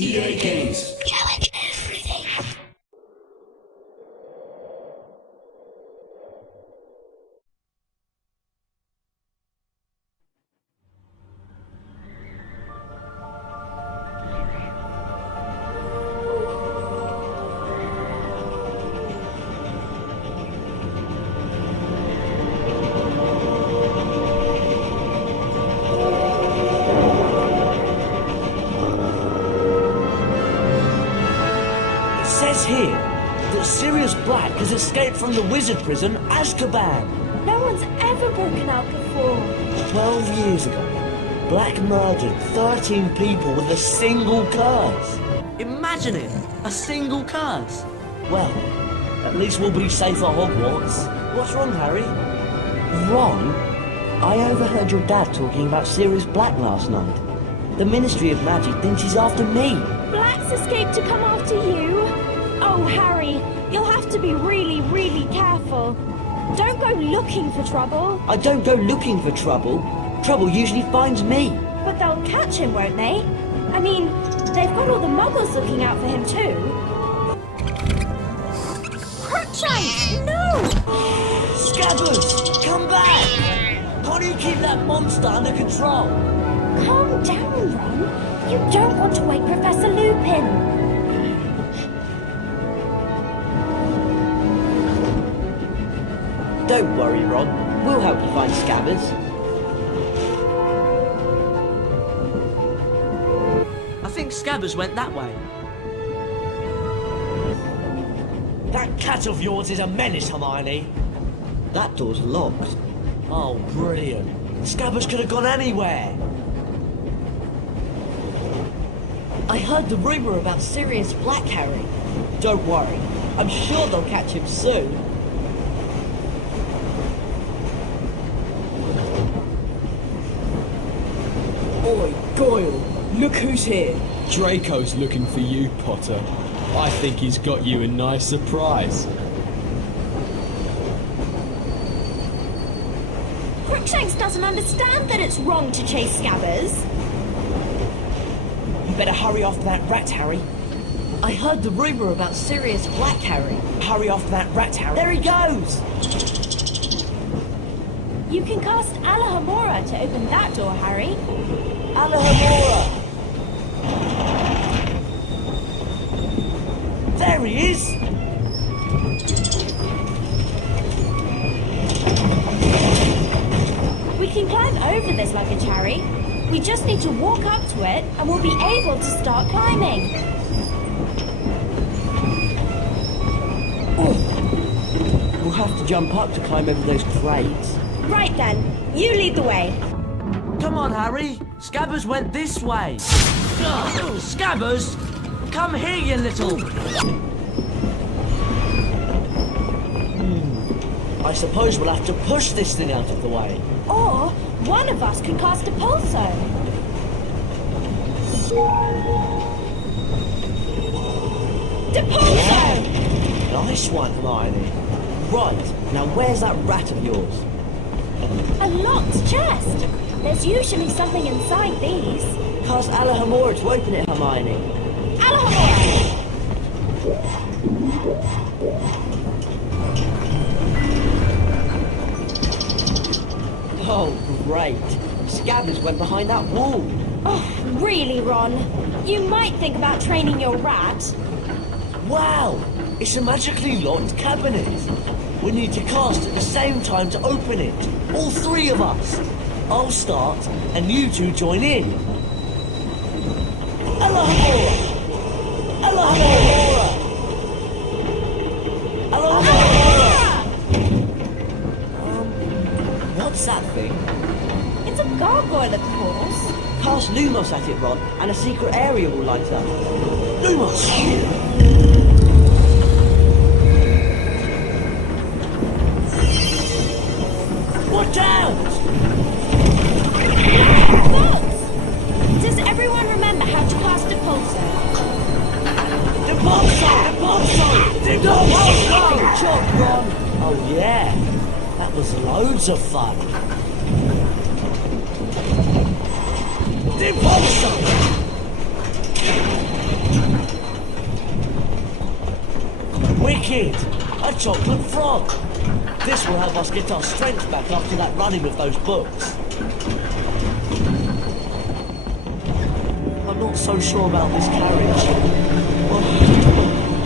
EA Games. Challenge everything. It says here that Sirius Black has escaped from the wizard prison Azkaban. No one's ever broken out before. 12 years ago, Black murdered 13 people with a single curse. Imagine it, a single curse. Well, at least we'll be safe at Hogwarts. What's wrong, Harry? Wrong? I overheard your dad talking about Sirius Black last night. The Ministry of Magic thinks he's after me. Black's escaped to come after you? Oh, Harry, you'll have to be really, really careful. Don't go looking for trouble. I don't go looking for trouble. Trouble usually finds me. But they'll catch him, won't they? I mean, they've got all the muggles looking out for him too. Crookshanks, no! Scabbers, come back! Can't you keep that monster under control? Calm down, Ron. You don't want to wake Professor Lupin. Don't worry, Ron. We'll help you find Scabbers. I think Scabbers went that way. That cat of yours is a menace, Hermione. That door's locked. Oh, brilliant. Scabbers could have gone anywhere. I heard the rumour about Sirius Black, Harry. Don't worry. I'm sure they'll catch him soon. Oi, Goyle, look who's here. Draco's looking for you, Potter. I think he's got you a nice surprise. Crookshanks doesn't understand that it's wrong to chase Scabbers. You better hurry after that rat, Harry. I heard the rumour about Sirius Black, Harry. Hurry after that rat, Harry. There he goes! You can cast Alahamora to open that door, Harry. Alahamora! There he is! We can climb over this luggage, Harry. We just need to walk up to it and we'll be able to start climbing. We'll have to jump up to climb over those crates. Right then, you lead the way. Come on, Harry. Scabbers went this way. Scabbers! Come here, you little... I suppose we'll have to push this thing out of the way. Or one of us could cast a pulso. Depulso! Nice one, Hermione. Right, now where's that rat of yours? A locked chest. There's usually something inside these. Cast Alahamora to open it, Hermione. Alahamora! Oh, great. Scabbers went behind that wall. Oh, really, Ron? You might think about training your rat. Wow, it's a magically locked cabinet. We need to cast at the same time to open it. All three of us. I'll start, and you two join in. Alahamora! Alahamora! Alahamora! What's that thing? It's a gargoyle, of course. Cast Lumos at it, Ron, and a secret area will light up. Lumos! Watch out! Bolts! Does everyone remember how to cast a pulso? The Pulsar! The Good job, Ron! Oh yeah, that was loads of fun. The Pulsar! kid. A chocolate frog. This will help us get our strength back after that running with those books. I'm not so sure about this carriage.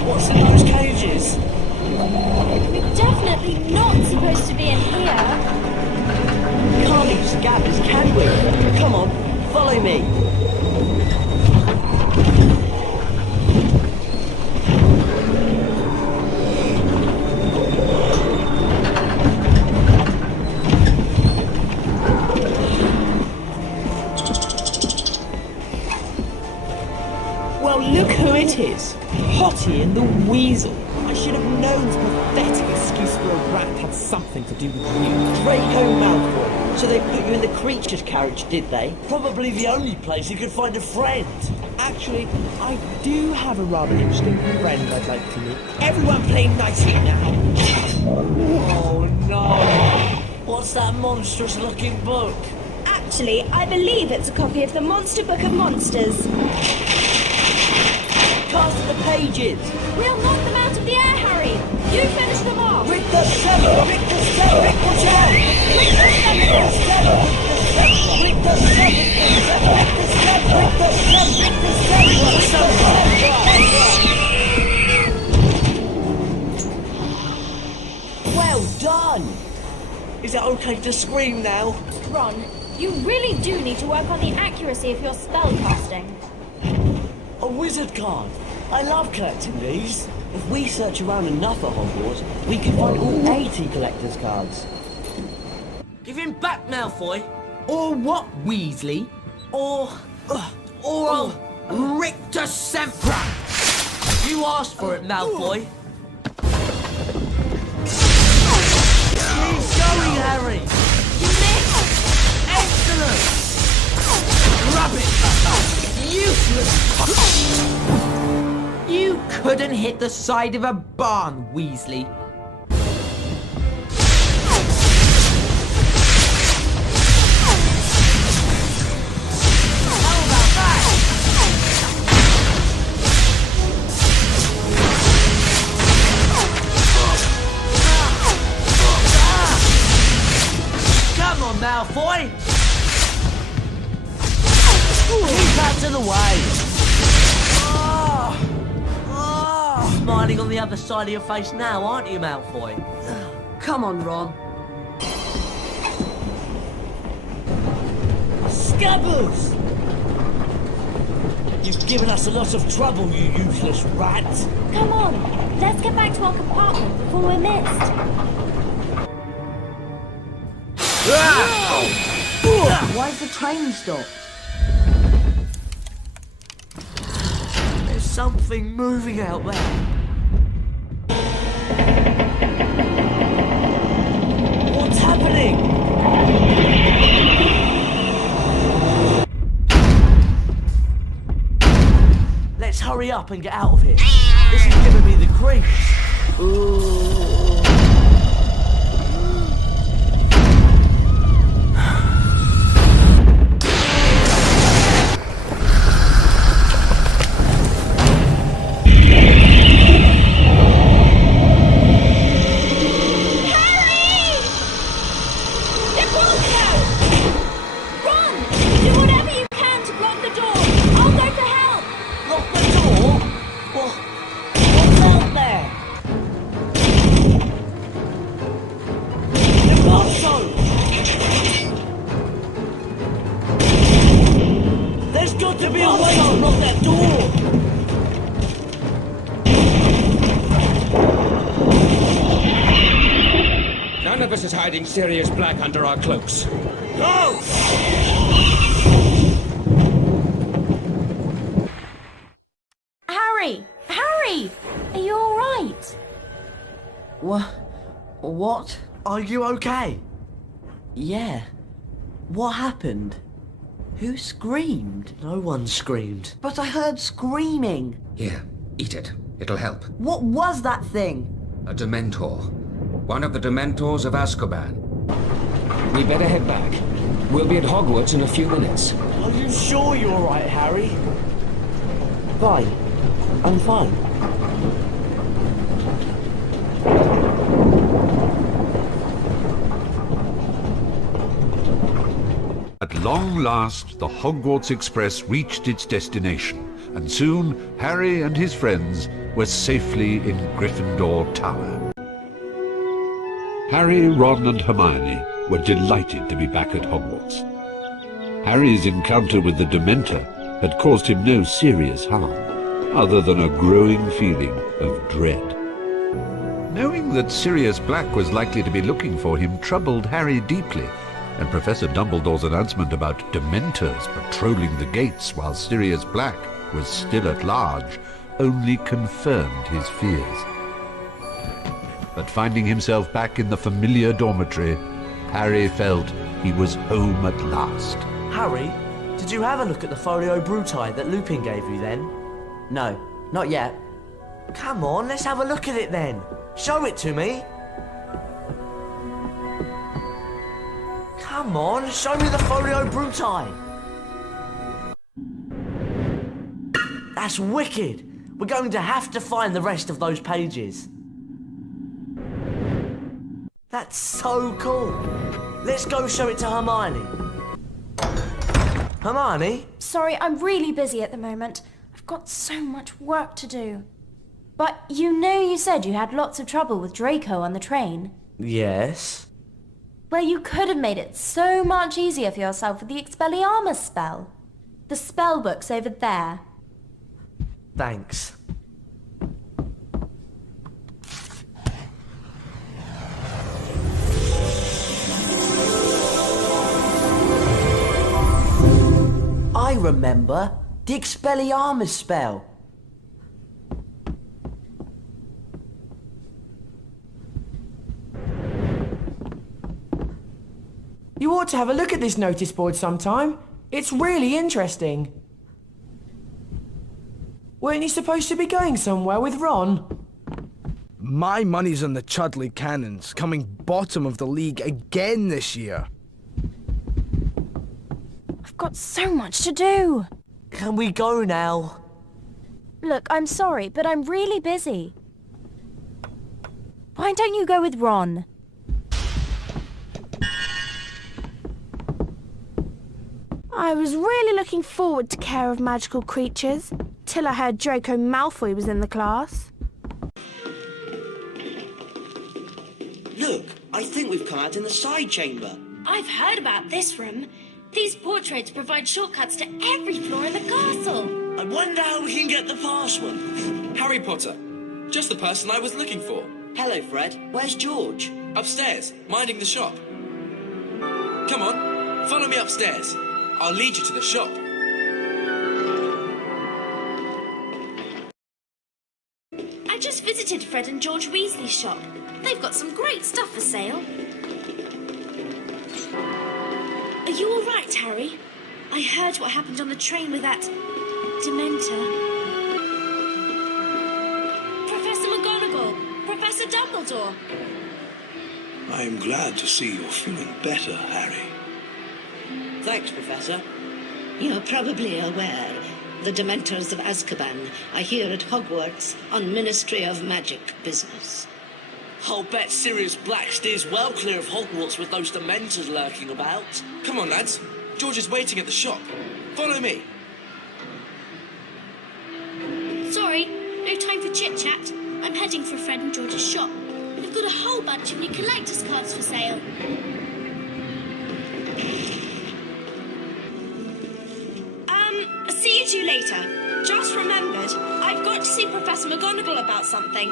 What's in those cages? We're definitely not supposed to be in here. Can't use gabbers, can we? Come on, follow me. Well, look who it is. Hottie and the Weasel. I should have known this pathetic excuse for a rat had something to do with you. Draco Malfoy. So they put you in the creature's carriage, did they? Probably the only place you could find a friend. Actually, I do have a rather interesting friend I'd like to meet. Everyone play nicely now. Oh no! What's that monstrous looking book? Actually, I believe it's a copy of the Monster Book of Monsters. Cast the pages! We'll knock them out of the air, Harry! You finish them off! Rick the Seven! Rick the Seven! Rick the Seven! Rick the Seven! Rick the Seven! Rick the Seven! Rick the Seven! Rick the Seven! Rick the Seven! Well done! Is it okay to scream now? Ron, you really do need to work on the accuracy of your spell casting. A wizard card! I love collecting these. If we search around enough at Hogwarts, we can find all 80 collector's cards. Give him back, Malfoy! Or what, Weasley? Or Rictus Sempra! You asked for it, Malfoy! Keep going, Harry! You missed! Excellent! Rubbish! Useless! You couldn't hit the side of a barn, Weasley. How about that? Come on, Malfoy! Keep out of the way! Smiling on the other side of your face now, aren't you, Malfoy? Come on, Ron. Scabbers! You've given us a lot of trouble, you useless rat! Come on, let's get back to our compartment before we're missed. Why's the train stopped? There's something moving out there. What's happening? Let's hurry up and get out of here. This is giving me the creeps. There's got to be a way to lock that door! None of us is hiding Sirius Black under our cloaks. Go! Harry! Harry! Are you alright? What? Are you okay? Yeah. What happened? Who screamed? No one screamed. But I heard screaming. Here, eat it. It'll help. What was that thing? A Dementor. One of the Dementors of Azkaban. We better head back. We'll be at Hogwarts in a few minutes. Are you sure you're alright, Harry? Fine. I'm fine. At long last, the Hogwarts Express reached its destination, and soon Harry and his friends were safely in Gryffindor Tower. Harry, Ron and Hermione were delighted to be back at Hogwarts. Harry's encounter with the Dementor had caused him no serious harm, other than a growing feeling of dread. Knowing that Sirius Black was likely to be looking for him troubled Harry deeply, and Professor Dumbledore's announcement about Dementors patrolling the gates while Sirius Black was still at large only confirmed his fears. But finding himself back in the familiar dormitory, Harry felt he was home at last. Harry, did you have a look at the Folio Bruti that Lupin gave you then? No, not yet. Come on, let's have a look at it then. Show it to me. Come on, show me the Folio Bruti. That's wicked. We're going to have to find the rest of those pages. That's so cool. Let's go show it to Hermione. Hermione? Sorry, I'm really busy at the moment. I've got so much work to do. But you said you had lots of trouble with Draco on the train. Yes? Well, you could have made it so much easier for yourself with the Expelliarmus spell. The spell book's over there. Thanks. I remember the Expelliarmus spell. You ought to have a look at this notice board sometime. It's really interesting. Weren't you supposed to be going somewhere with Ron? My money's on the Chudley Cannons, coming bottom of the league again this year. I've got so much to do. Can we go now? Look, I'm sorry, but I'm really busy. Why don't you go with Ron? I was really looking forward to Care of Magical Creatures, till I heard Draco Malfoy was in the class. Look, I think we've come out in the side chamber. I've heard about this room. These portraits provide shortcuts to every floor in the castle. I wonder how we can get the password. Harry Potter. Just the person I was looking for. Hello, Fred. Where's George? Upstairs, minding the shop. Come on, follow me upstairs. I'll lead you to the shop. I just visited Fred and George Weasley's shop. They've got some great stuff for sale. Are you all right, Harry? I heard what happened on the train with that Dementor. Professor McGonagall, Professor Dumbledore. I am glad to see you're feeling better, Harry. Thanks, Professor. You're probably aware the Dementors of Azkaban are here at Hogwarts on Ministry of Magic business. I'll bet Sirius Black steers well clear of Hogwarts with those Dementors lurking about. Come on, lads. George is waiting at the shop. Follow me. Sorry, no time for chit-chat. I'm heading for Fred and George's shop. They've got a whole bunch of new collector's cards for sale. See you two later. Just remembered, I've got to see Professor McGonagall about something.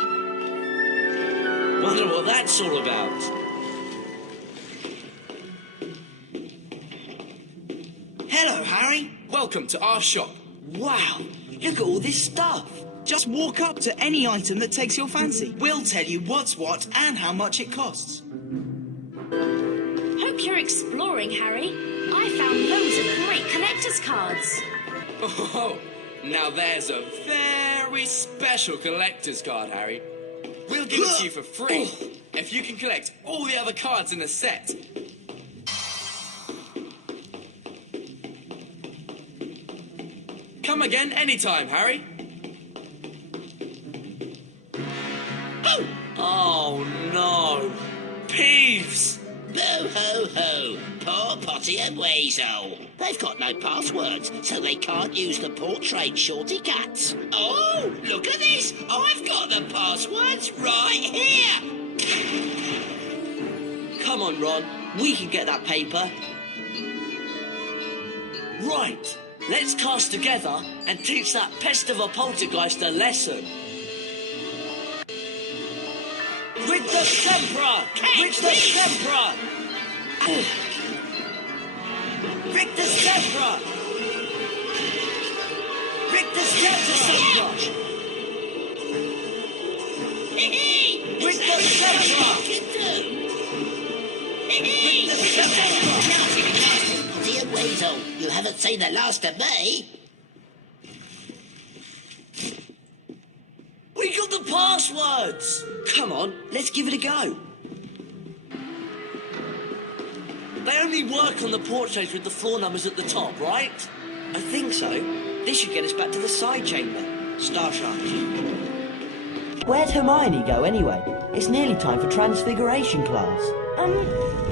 Wonder what that's all about. Hello, Harry. Welcome to our shop. Wow, look at all this stuff. Just walk up to any item that takes your fancy. We'll tell you what's what and how much it costs. Hope you're exploring, Harry. I found loads of great collector's cards. Oh, now there's a very special collector's card, Harry. We'll give it to you for free if you can collect all the other cards in the set. Come again anytime, Harry. Oh no, Peeves! Ho, ho, ho. Poor Potty and Weasel. They've got no passwords, so they can't use the portrait shortcuts. Oh, look at this! I've got the passwords right here! Come on, Ron. We can get that paper. Right. Let's cast together and teach that pest of a poltergeist a lesson. With the Sempra! With the Sempra! With the Sempra! With the Sempra! With the Sempra! With the Sempra! Dear Weasel, you haven't seen the last of me. We got the passwords! Come on, let's give it a go. They only work on the portraits with the floor numbers at the top, right? I think so. This should get us back to the side chamber. Starshark. Where'd Hermione go anyway? It's nearly time for Transfiguration class.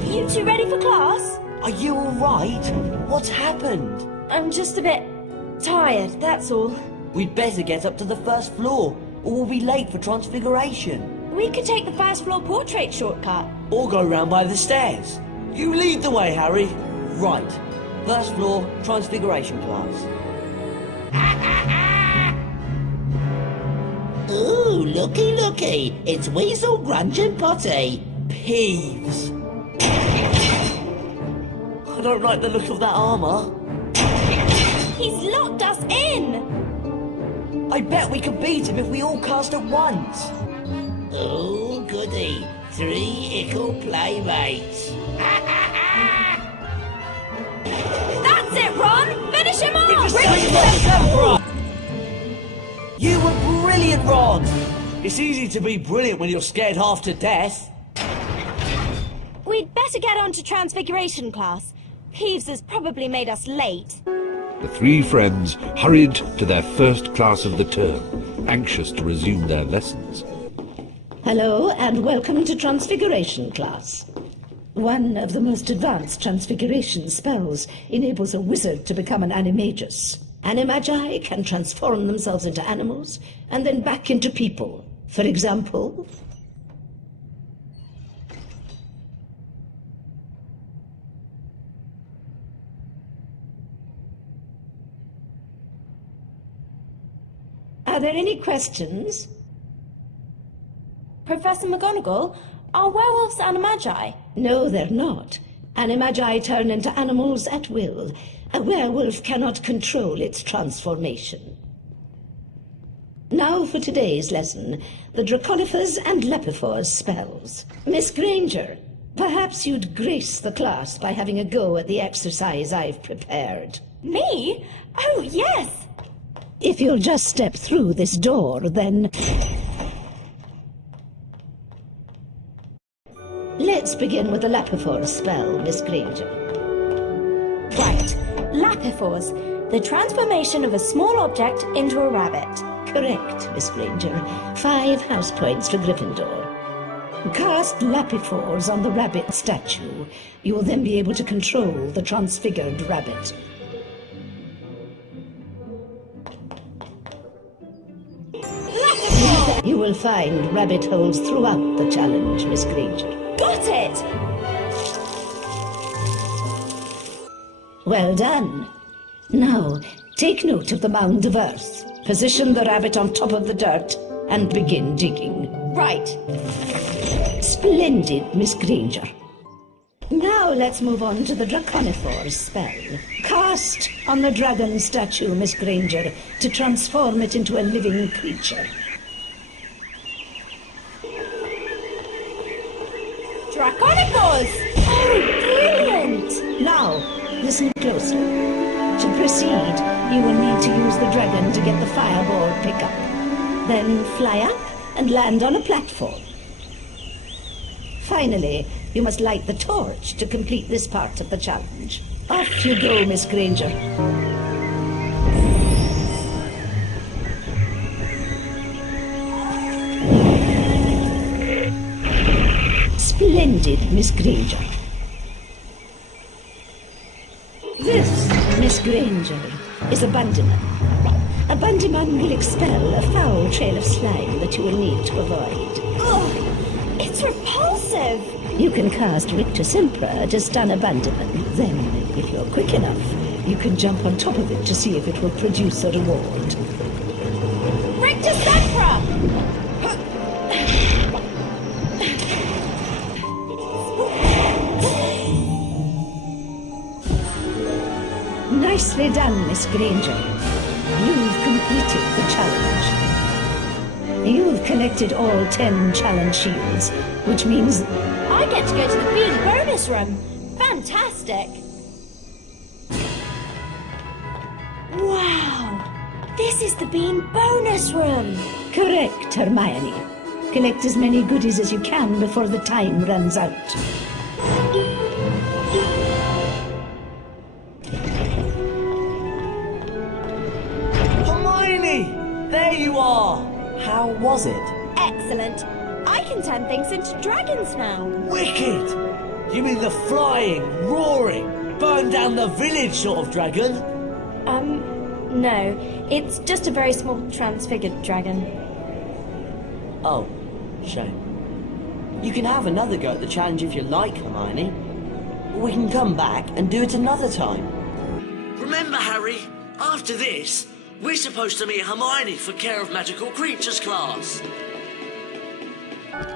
You two ready for class? Are you alright? What's happened? I'm just a bit tired, that's all. We'd better get up to the first floor, or we'll be late for Transfiguration. We could take the first floor portrait shortcut. Or go round by the stairs. You lead the way, Harry. Right. First floor, Transfiguration class. Ooh, looky, looky. It's Weasel, Grunge and Potty. Peeves. I don't like the look of that armour. He's locked us in! I bet we could beat him if we all cast at once. Oh, goody. 3 equal playmates. That's it, Ron! Finish him off! You were brilliant, Ron! It's easy to be brilliant when you're scared half to death. We'd better get on to Transfiguration class. Peeves has probably made us late. The three friends hurried to their first class of the term, anxious to resume their lessons. Hello, and welcome to Transfiguration class. One of the most advanced transfiguration spells enables a wizard to become an animagus. Animagi can transform themselves into animals and then back into people. For example... Are there any questions? Professor McGonagall, are werewolves animagi? No, they're not. Animagi turn into animals at will. A werewolf cannot control its transformation. Now for today's lesson, the Draconifers and Lepifors spells. Miss Granger, perhaps you'd grace the class by having a go at the exercise I've prepared. Me? Oh, yes! If you'll just step through this door, then... Let's begin with the Lapifors spell, Miss Granger. Right. Lapifors, the transformation of a small object into a rabbit. Correct, Miss Granger. 5 house points to Gryffindor. Cast Lapifors on the rabbit statue. You will then be able to control the transfigured rabbit. You will find rabbit holes throughout the challenge, Miss Granger. Got it! Well done. Now, take note of the mound of earth. Position the rabbit on top of the dirt and begin digging. Right. Splendid, Miss Granger. Now let's move on to the Draconifors spell. Cast on the dragon statue, Miss Granger, to transform it into a living creature. Draconifors! Oh, brilliant! Now, listen closely. To proceed, you will need to use the dragon to get the fireball pickup. Then fly up and land on a platform. Finally, you must light the torch to complete this part of the challenge. Off you go, Miss Granger. Splendid, Miss Granger. Miss Granger is a bandyman. A bandyman will expel a foul trail of slime that you will need to avoid. Ugh, it's repulsive. You can cast Rictus Sempra to stun a bandyman. Then, if you're quick enough, you can jump on top of it to see if it will produce a reward. Rictus Sempra! Nicely done, Miss Granger. You've completed the challenge. You've collected all 10 challenge shields, which means I get to go to the Bean bonus room. Fantastic. Wow. This is the Bean bonus room. correct, Hermione. Collect as many goodies as you can before the time runs out. Hermione! There you are! How was it? Excellent. I can turn things into dragons now. Wicked! You mean the flying, roaring, burn down the village sort of dragon? No. It's just a very small transfigured dragon. Oh, shame. You can have another go at the challenge if you like, Hermione. We can come back and do it another time. Remember, Harry, after this, we're supposed to meet Hermione for Care of Magical Creatures class.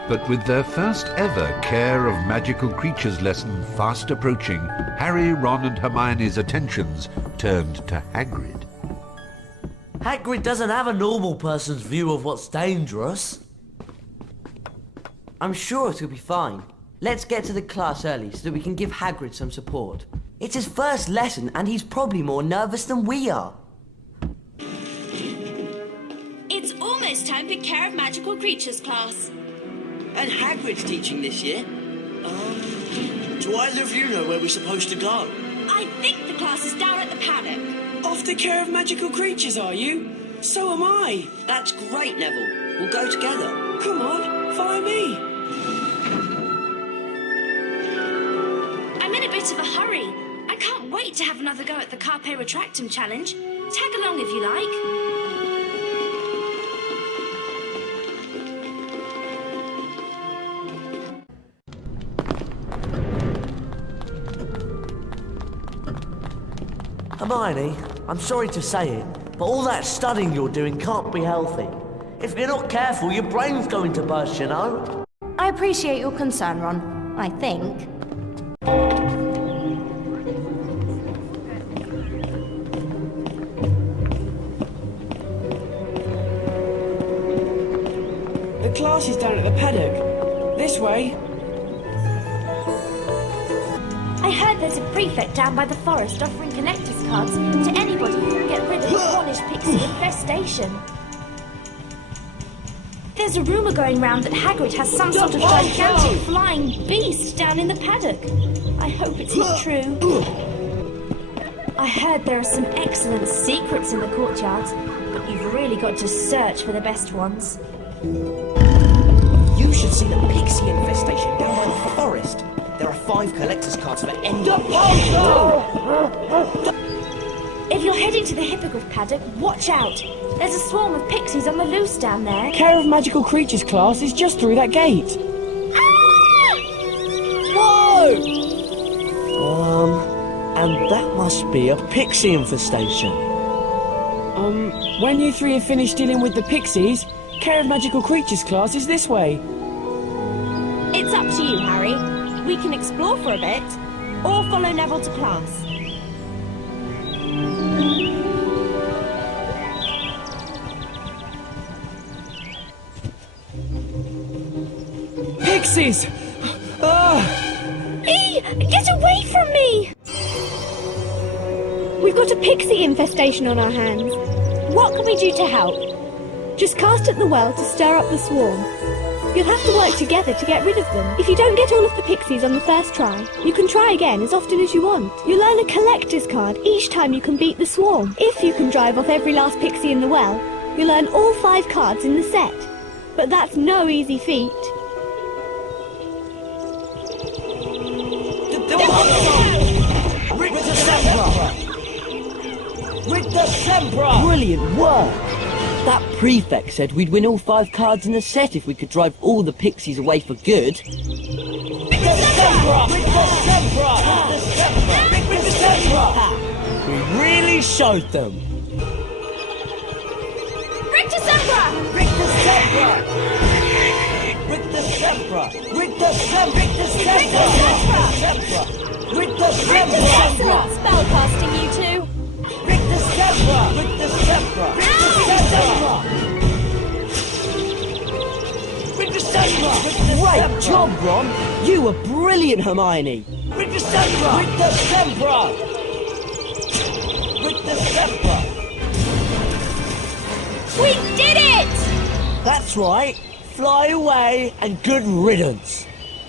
But with their first ever Care of Magical Creatures lesson fast approaching, Harry, Ron and Hermione's attentions turned to Hagrid. Hagrid doesn't have a normal person's view of what's dangerous. I'm sure it'll be fine. Let's get to the class early so that we can give Hagrid some support. It's his first lesson and he's probably more nervous than we are. It's almost time for Care of Magical Creatures class. And Hagrid's teaching this year. Do either of you know where we're supposed to go? I think the class is down at the paddock. Off the Care of Magical Creatures, are you? So am I. That's great, Neville. We'll go together. Come on, follow me. I'm in a bit of a hurry. I can't wait to have another go at the Carpe Retractum challenge. Tag along if you like. Hermione, I'm sorry to say it, but all that studying you're doing can't be healthy. If you're not careful, your brain's going to burst, you know? I appreciate your concern, Ron. I think. The class is down at the paddock. This way. I heard there's a prefect down by the forest offering collector's cards to anybody who can get rid of the Cornish pixie infestation. There's a rumour going round that Hagrid has some sort of gigantic flying beast down in the paddock. I hope it's not true. I heard there are some excellent secrets in the courtyards, but you've really got to search for the best ones. You should see the pixie infestation down by the forest. There are 5 collector's cards for any. If you're heading to the Hippogriff paddock, watch out! There's a swarm of pixies on the loose down there. Care of Magical Creatures class is just through that gate. Whoa! And that must be a pixie infestation. When you three have finished dealing with the pixies, Care of Magical Creatures class is this way. It's up to you, Harry. We can explore for a bit, or follow Neville to class. Pixies! Get away from me! We've got a pixie infestation on our hands. What can we do to help? Just cast at the well to stir up the swarm. You'll have to work together to get rid of them. If you don't get all of the pixies on the first try, you can try again as often as you want. You'll earn a collector's card each time you can beat the swarm. If you can drive off every last pixie in the well, you'll earn all 5 cards in the set. But that's no easy feat. Rictus Sempra! Brilliant work! That prefect said we'd win all 5 cards in the set if we could drive all the pixies away for good. Rictus Sempra! Rictus Sempra! Rictus Sempra! Rictus Sempra! We really showed them. Rictus Sempra! Rictus Sempra! Rictus Sempra! Rictus Sempra! Rictus Sempra! Rictus Sempra! Excellent spellcasting, you two. Rictus Sempra! Rictus Sempra! Rictus Sempra! Great job, Ron! You were brilliant, Hermione! Rictus Sempra! Rictus Sempra! Rictus Sempra! We did it! That's right. Fly away and good riddance.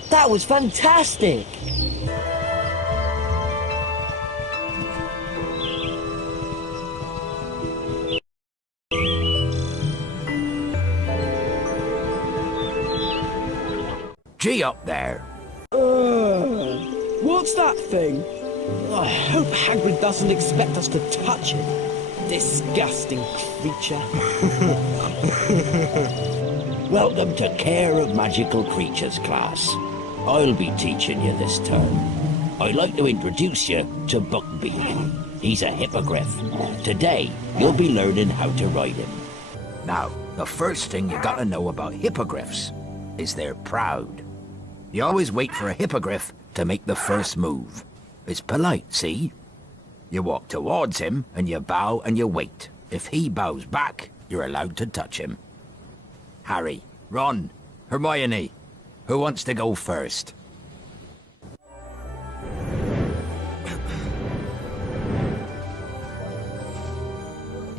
That was fantastic! Gee up there. What's that thing? I hope Hagrid doesn't expect us to touch it. Disgusting creature. Welcome to Care of Magical Creatures class. I'll be teaching you this term. I'd like to introduce you to Buckbeak. He's a hippogriff. Today, you'll be learning how to ride him. Now, the first thing you gotta know about hippogriffs is they're proud. You always wait for a hippogriff to make the first move. It's polite, see? You walk towards him, and you bow and you wait. If he bows back, you're allowed to touch him. Harry, Ron, Hermione, who wants to go first?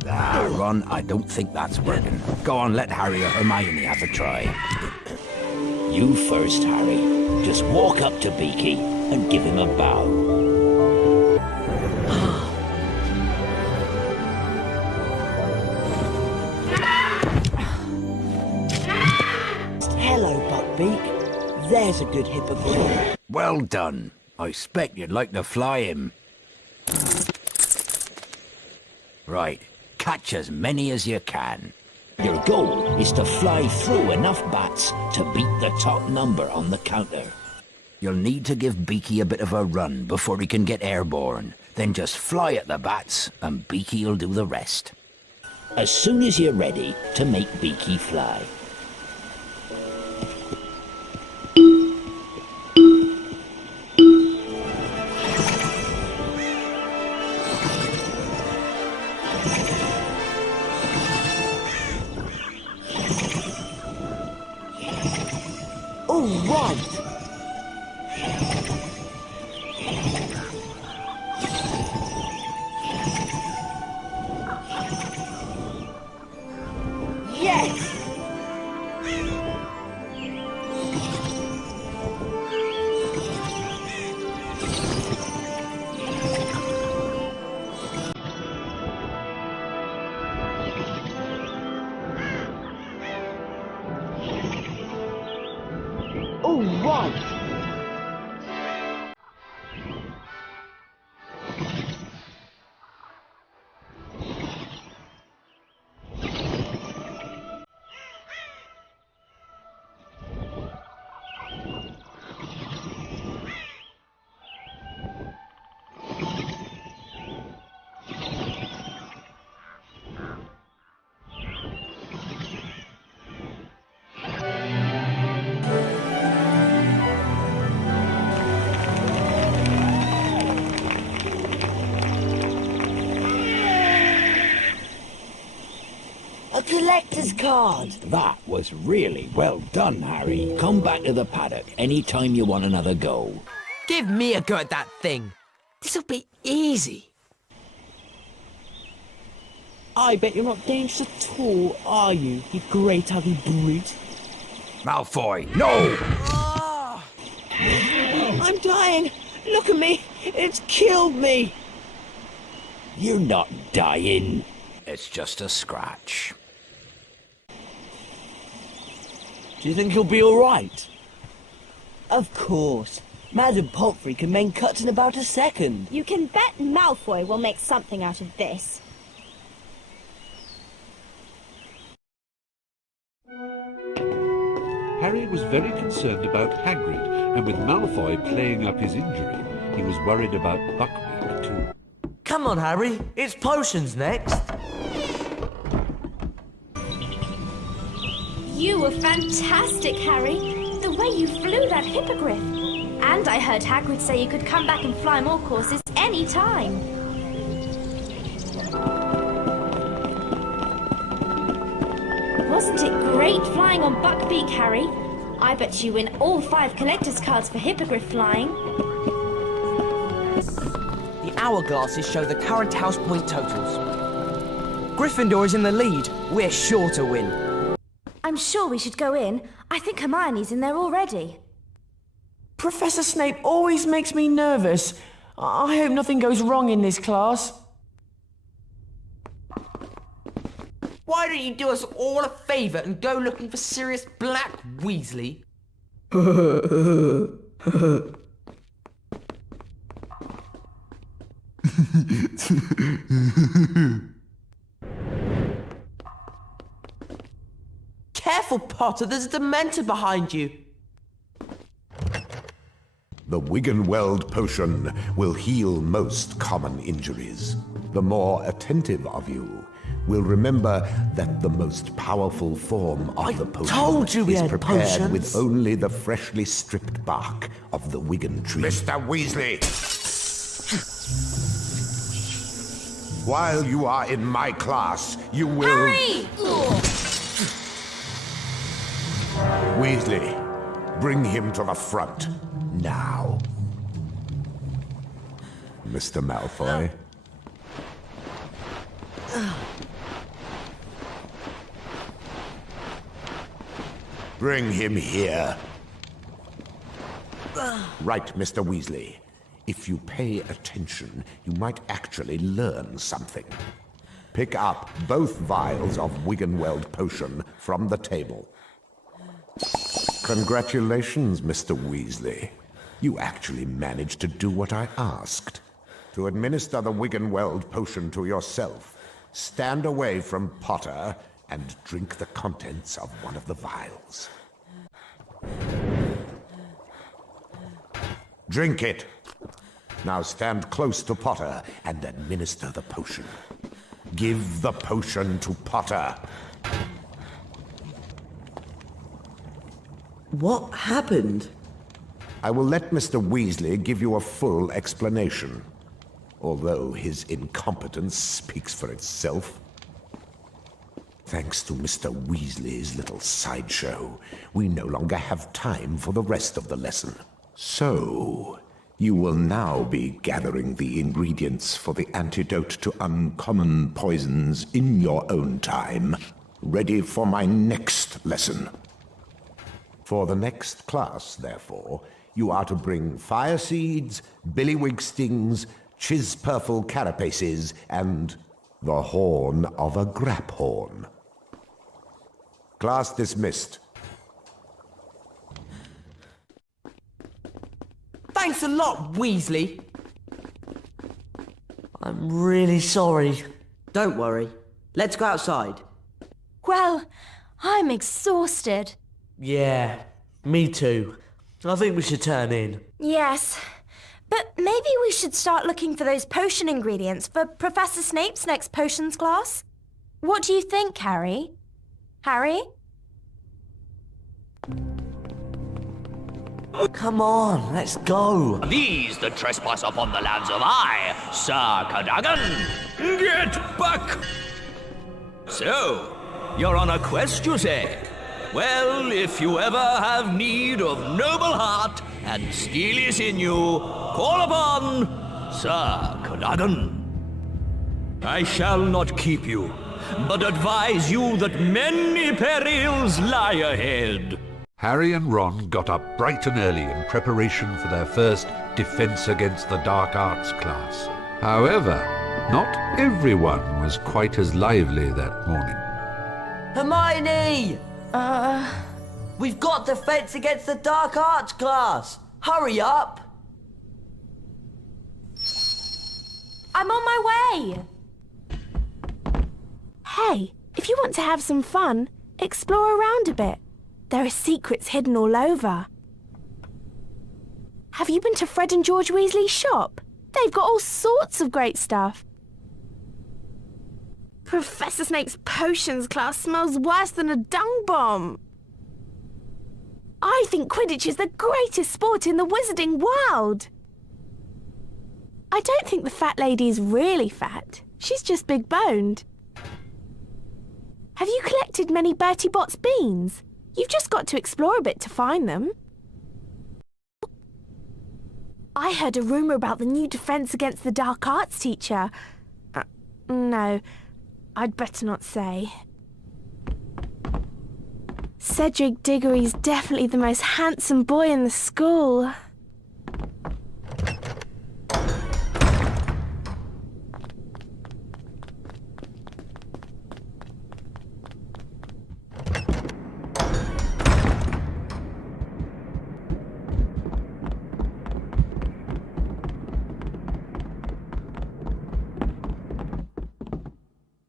Ron, I don't think that's working. Go on, let Harry or Hermione have a try. You first, Harry. Just walk up to Beaky and give him a bow. Hello, Buckbeak. There's a good hippogriff. Well done. I expect you'd like to fly him. Right, catch as many as you can. Your goal is to fly through enough bats to beat the top number on the counter. You'll need to give Beaky a bit of a run before he can get airborne. Then just fly at the bats, and Beaky'll do the rest. As soon as you're ready to make Beaky fly. All right! Yes! All right! A collector's card! That was really well done, Harry. Come back to the paddock anytime you want another go. Give me a go at that thing. This'll be easy. I bet you're not dangerous at all, are you great ugly brute? Malfoy, no! I'm dying! Look at me! It's killed me! You're not dying. It's just a scratch. Do you think he'll be alright? Of course. Madam Pomfrey can make cuts in about a second. You can bet Malfoy will make something out of this. Harry was very concerned about Hagrid, and with Malfoy playing up his injury, he was worried about Buckbeak too. Come on, Harry. It's potions next. You were fantastic, Harry. The way you flew that hippogriff. And I heard Hagrid say you could come back and fly more courses any time. Wasn't it great flying on Buckbeak, Harry? I bet you win all 5 collector's cards for hippogriff flying. The hourglasses show the current house point totals. Gryffindor is in the lead. We're sure to win. I'm sure we should go in. I think Hermione's in there already. Professor Snape always makes me nervous. I hope nothing goes wrong in this class. Why don't you do us all a favour and go looking for Sirius Black Weasley? Careful, Potter, there's a Dementor behind you. The Wiggenweld potion will heal most common injuries. The more attentive of you will remember that the most powerful form of the potion told you we is had prepared potions. with only the freshly stripped bark of the Wiggen tree. Mr. Weasley! While you are in my class, you will... Harry! Weasley, bring him to the front, now. Mr. Malfoy. Bring him here. Right, Mr. Weasley. If you pay attention, you might actually learn something. Pick up both vials of Wiggenweld potion from the table. Congratulations, Mr. Weasley. You actually managed to do what I asked. To administer the Wiggenweld potion to yourself, stand away from Potter and drink the contents of one of the vials. Drink it. Now stand close to Potter and administer the potion. Give the potion to Potter. What happened? I will let Mr. Weasley give you a full explanation, although his incompetence speaks for itself. Thanks to Mr. Weasley's little sideshow, we no longer have time for the rest of the lesson. So, you will now be gathering the ingredients for the antidote to uncommon poisons in your own time, ready for my next lesson. For the next class, therefore, you are to bring fire seeds, billywig stings, chispurple carapaces, and the horn of a graphorn. Class dismissed. Thanks a lot, Weasley. I'm really sorry. Don't worry. Let's go outside. Well, I'm exhausted. Yeah, me too. I think we should turn in. Yes. But maybe we should start looking for those potion ingredients for Professor Snape's next potions class. What do you think, Harry? Harry? Come on, let's go. These that trespass upon the lands of I, Sir Cadogan, get back! So, you're on a quest, you say? Well, if you ever have need of noble heart and steely sinew, call upon Sir Cadogan. I shall not keep you, but advise you that many perils lie ahead. Harry and Ron got up bright and early in preparation for their first Defense Against the Dark Arts class. However, not everyone was quite as lively that morning. Hermione! We've got Defense Against the Dark Arts class! Hurry up! I'm on my way! Hey, if you want to have some fun, explore around a bit. There are secrets hidden all over. Have you been to Fred and George Weasley's shop? They've got all sorts of great stuff. Professor Snape's potions class smells worse than a dung bomb. I think Quidditch is the greatest sport in the wizarding world. I don't think the fat lady's really fat. She's just big-boned. Have you collected many Bertie Bott's beans? You've just got to explore a bit to find them. I heard a rumour about the new defence against the dark arts teacher. No, I'd better not say. Cedric Diggory's definitely the most handsome boy in the school.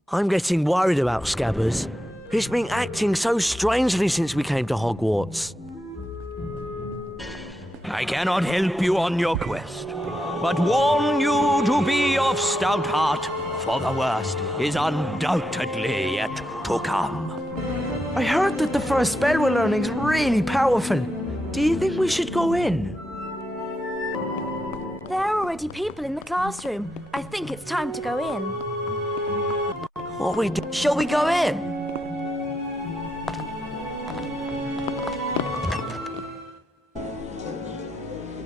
I'm getting worried about Scabbers. He's been acting so strangely since we came to Hogwarts. I cannot help you on your quest, but warn you to be of stout heart, for the worst is undoubtedly yet to come. I heard that the first spell we're learning is really powerful. Do you think we should go in? There are already people in the classroom. I think it's time to go in. What we do? Shall we go in?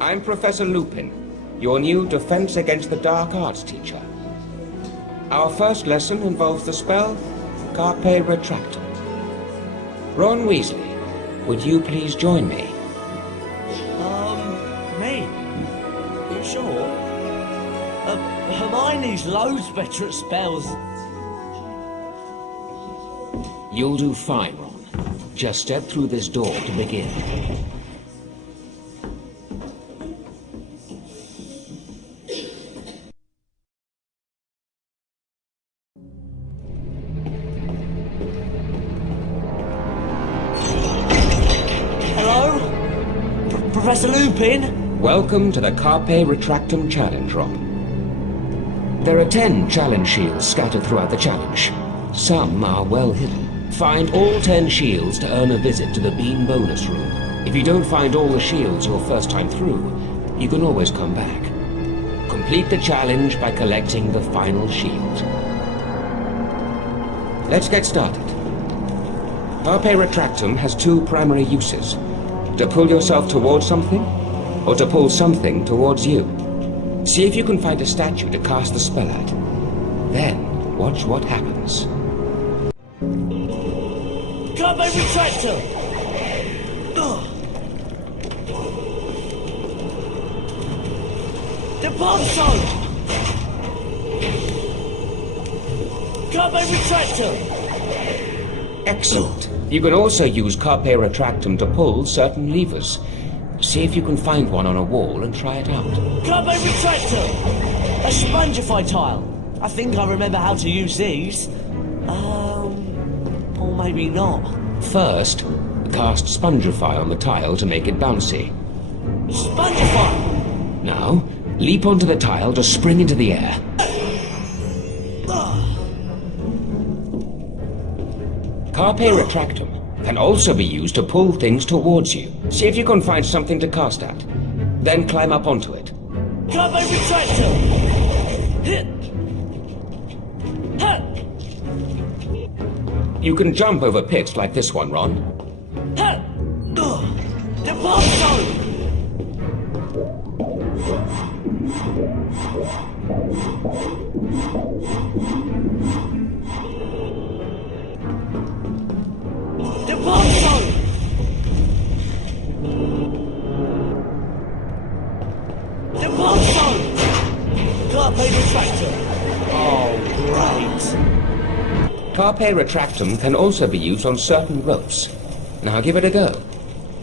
I'm Professor Lupin, your new Defense Against the Dark Arts teacher. Our first lesson involves the spell Carpe Retractum. Ron Weasley, would you please join me? Me? You sure? Hermione's loads better at spells. You'll do fine, Ron. Just step through this door to begin. Hello? Professor Lupin? Welcome to the Carpe Retractum Challenge, Ron. There are 10 challenge shields scattered throughout the challenge. Some are well hidden. Find all 10 shields to earn a visit to the Bean bonus room. If you don't find all the shields your first time through, you can always come back. Complete the challenge by collecting the final shield. Let's get started. Carpe Retractum has 2 primary uses. To pull yourself towards something, or to pull something towards you. See if you can find a statue to cast the spell at. Then, watch what happens. Carpe Retractum! Depart zone! Carpe Retractum! Excellent. You can also use Carpe Retractum to pull certain levers. See if you can find one on a wall and try it out. Carpe Retractum! A spongify tile. I think I remember how to use these. Or maybe not. First, cast Spongify on the tile to make it bouncy. Spongify! Now, leap onto the tile to spring into the air. Carpe Retractum can also be used to pull things towards you. See if you can find something to cast at. Then climb up onto it. Carpe Retractum! You can jump over pits like this one, Ron. Depart zone! Depart zone! Depart zone! Carpe Retractum! Oh, great! Carpe Retractum can also be used on certain ropes. Now give it a go.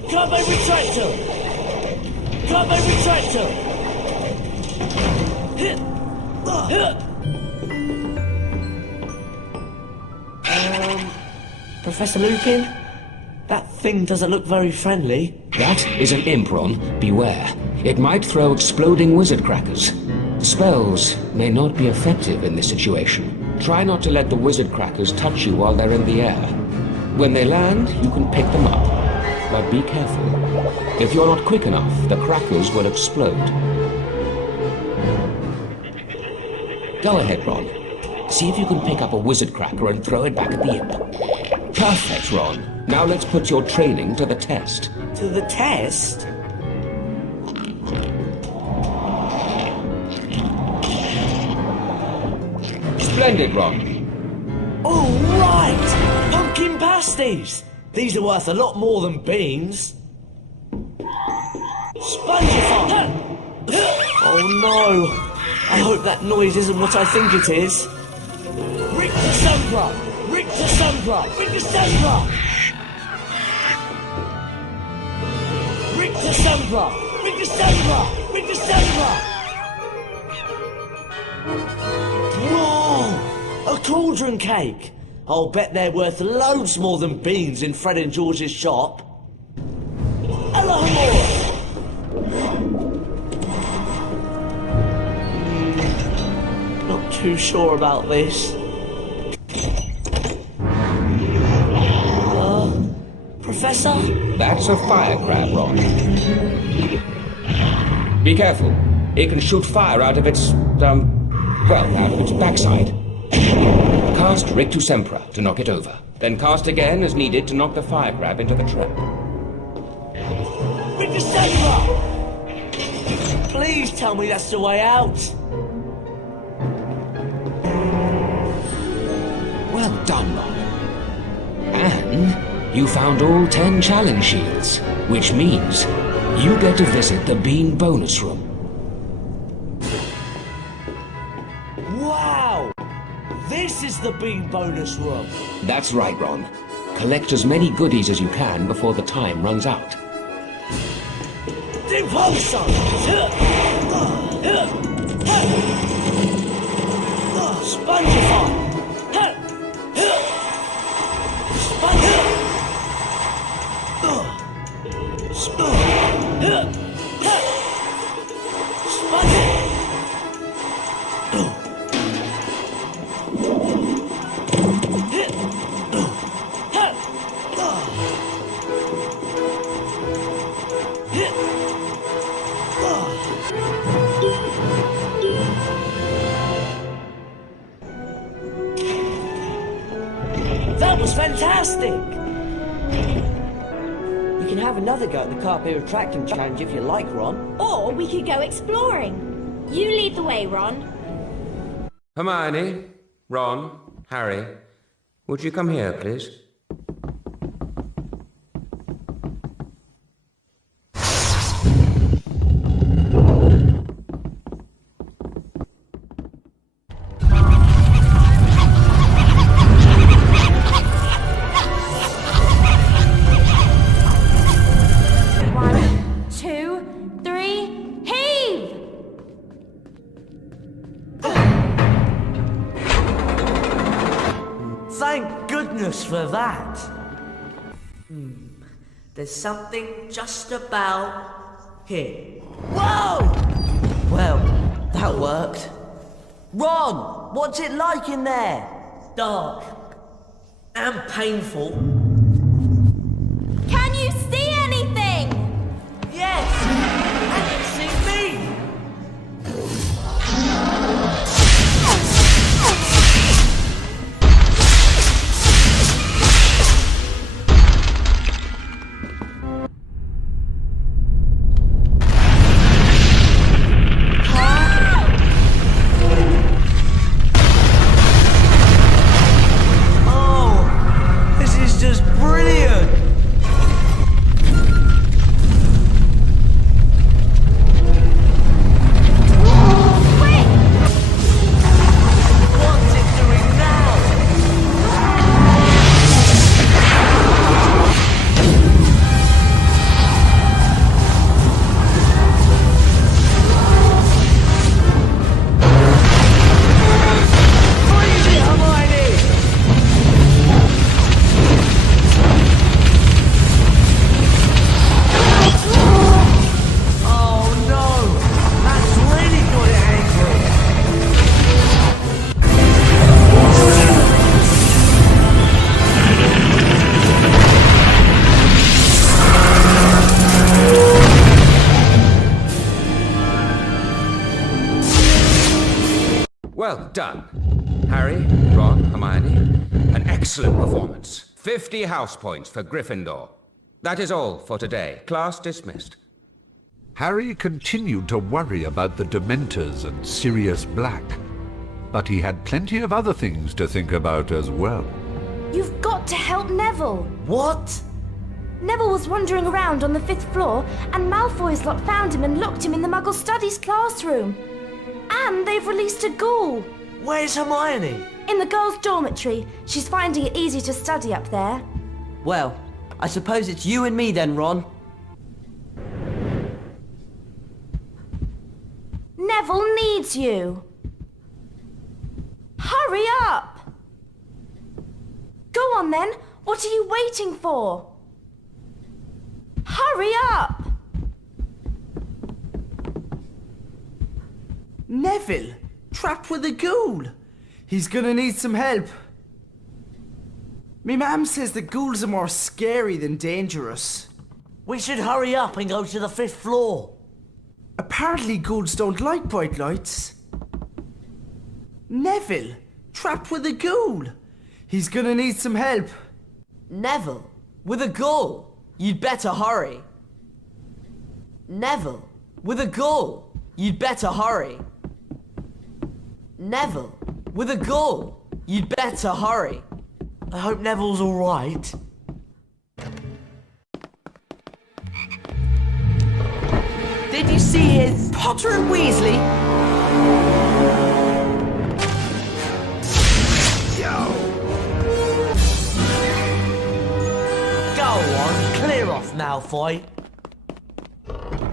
Carpe Retractum! Carpe Retractum! Professor Lupin? That thing doesn't look very friendly. That is an imp, Ron. Beware. It might throw exploding wizard crackers. Spells may not be effective in this situation. Try not to let the wizard crackers touch you while they're in the air. When they land, you can pick them up. But be careful. If you're not quick enough, the crackers will explode. Go ahead, Ron. See if you can pick up a wizard cracker and throw it back at the imp. Perfect, Ron. Now let's put your training to the test. To the test? Splendid, Ron. All right! Pumpkin pasties! These are worth a lot more than beans. Spongify! Oh no! I hope that noise isn't what I think it is. Rick the Sunblock! Rick the Sunblock! Rick the Sunblock! Rick the Sunblock! Rick the Sunblock! Rick the Sunblock! Whoa! A cauldron cake! I'll bet they're worth loads more than beans in Fred and George's shop. Not too sure about this. Professor? That's a fire crab, Ron. Be careful. It can shoot fire out of its, out of its backside. Cast Rictus Sempra to knock it over. Then cast again as needed to knock the fire crab into the trap. Rictus Sempra! Please tell me that's the way out. Well done, Ron. And you found all 10 challenge shields, which means you get to visit the Bean bonus room. Wow! This is the Bean bonus room. That's right, Ron. Collect as many goodies as you can before the time runs out. Impulsion! Spongify! That was fantastic! We can have another go at the carpet retracting challenge if you like, Ron. Or we could go exploring. You lead the way, Ron. Hermione, Ron, Harry, would you come here, please? Thank goodness for that. There's something just about here. Whoa! Well, that worked. Ron, what's it like in there? Dark. And painful. Can you see anything? Yes! And you see me! Well done. Harry, Ron, Hermione, an excellent performance. 50 house points for Gryffindor. That is all for today. Class dismissed. Harry continued to worry about the Dementors and Sirius Black, but he had plenty of other things to think about as well. You've got to help Neville. What? Neville was wandering around on the 5th floor, and Malfoy's lot found him and locked him in the Muggle Studies classroom. And they've released a ghoul. Where's Hermione? In the girls' dormitory. She's finding it easy to study up there. Well, I suppose it's you and me then, Ron. Neville needs you. Hurry up! Go on then. What are you waiting for? Hurry up! Neville, trapped with a ghoul. He's gonna need some help. Me mum says the ghouls are more scary than dangerous. We should hurry up and go to the 5th floor. Apparently ghouls don't like bright lights. Neville, trapped with a ghoul. He's gonna need some help. Neville, with a ghoul. You'd better hurry. Neville, with a ghoul. You'd better hurry. Neville, with a ghoul. You'd better hurry. I hope Neville's all right. Did you see his Potter and Weasley? Go on, clear off, Malfoy.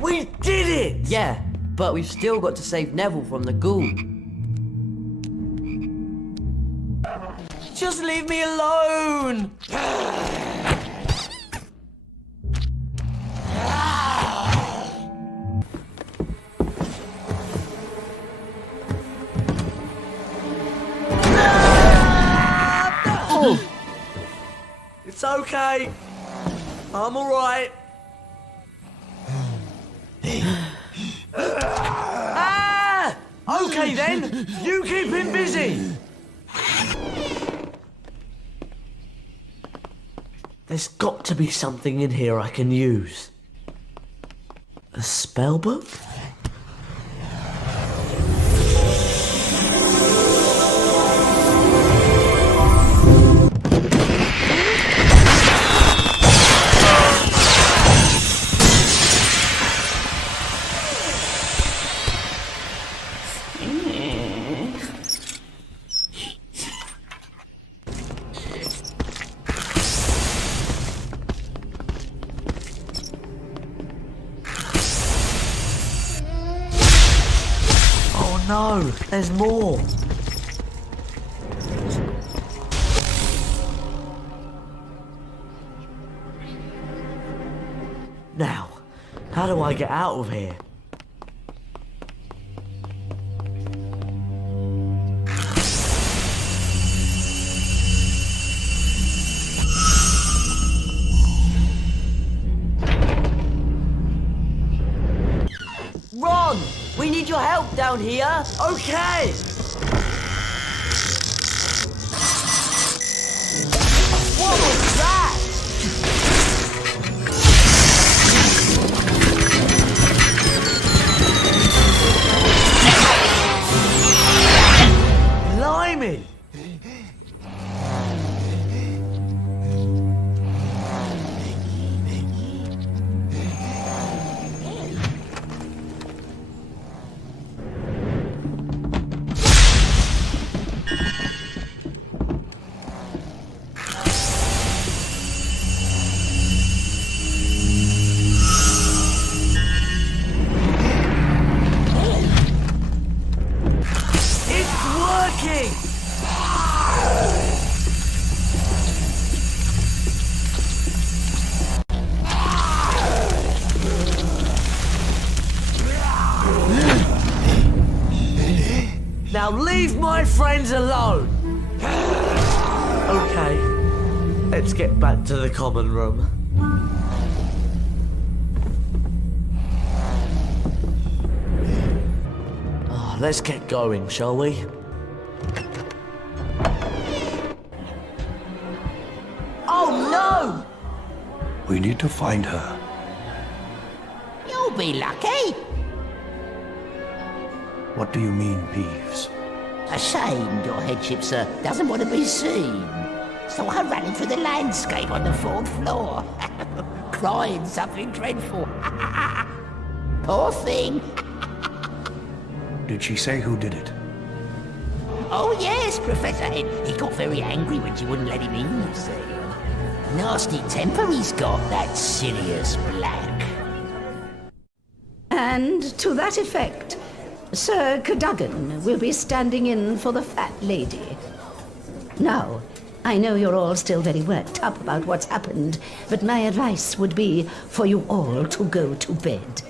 We did it! Yeah, but we've still got to save Neville from the ghoul. Just leave me alone! It's okay. I'm alright. Ah! Okay then, you keep him busy. There's got to be something in here I can use. A spell book? No, there's more. Now, how do I get out of here? Ron, we need your help down here. Okay. What was that? Blimey. Now leave my friends alone! Okay, let's get back to the common room. Oh, let's get going, shall we? We need to find her. You'll be lucky. What do you mean, Peeves? Ashamed, your headship, sir, doesn't want to be seen. So I ran him through the landscape on the 4th floor. Crying something dreadful. Poor thing. Did she say who did it? Oh yes, Professor Head. He got very angry when she wouldn't let him in, you see. Nasty temper he's got, that Sirius Black. And to that effect, Sir Cadogan will be standing in for the fat lady. Now, I know you're all still very worked up about what's happened, but my advice would be for you all to go to bed.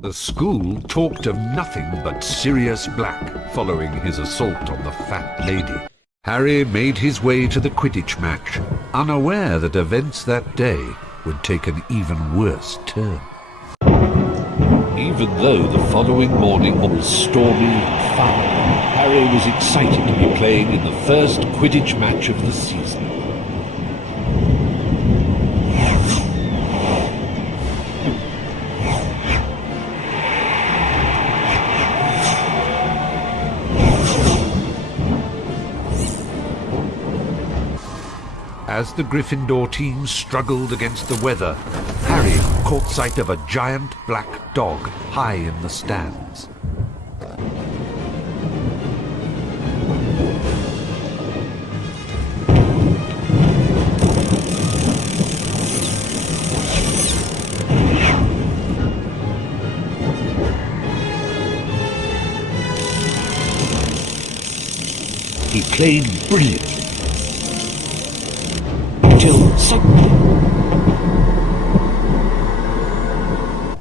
The school talked of nothing but Sirius Black following his assault on the fat lady. Harry made his way to the Quidditch match, unaware that events that day would take an even worse turn. Even though the following morning was stormy and foul, Harry was excited to be playing in the first Quidditch match of the season. As the Gryffindor team struggled against the weather, Harry caught sight of a giant black dog high in the stands. He played brilliantly. Until suddenly,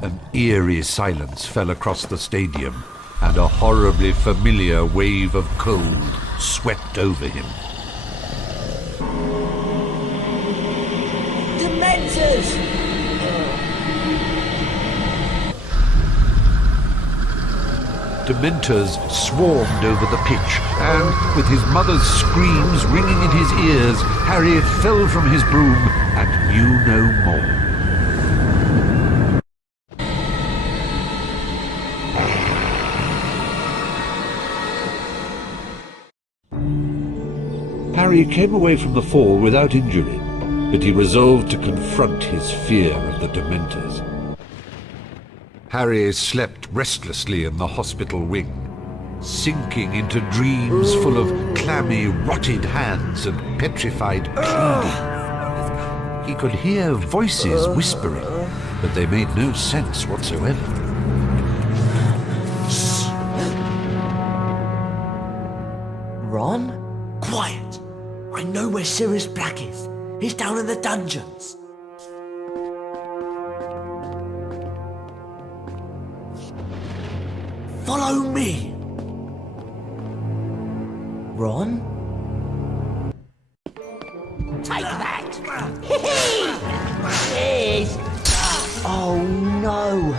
an eerie silence fell across the stadium, and a horribly familiar wave of cold swept over him. Dementors! Dementors swarmed over the pitch, and, with his mother's screams ringing in his ears, Harry fell from his broom and knew no more. Harry came away from the fall without injury, but he resolved to confront his fear of the Dementors. Harry slept restlessly in the hospital wing, sinking into dreams full of clammy, rotted hands and petrified pleading. He could hear voices whispering, but they made no sense whatsoever. Ron? Quiet! I know where Sirius Black is. He's down in the dungeons. Follow me! Ron? Take that! Yes! Oh no!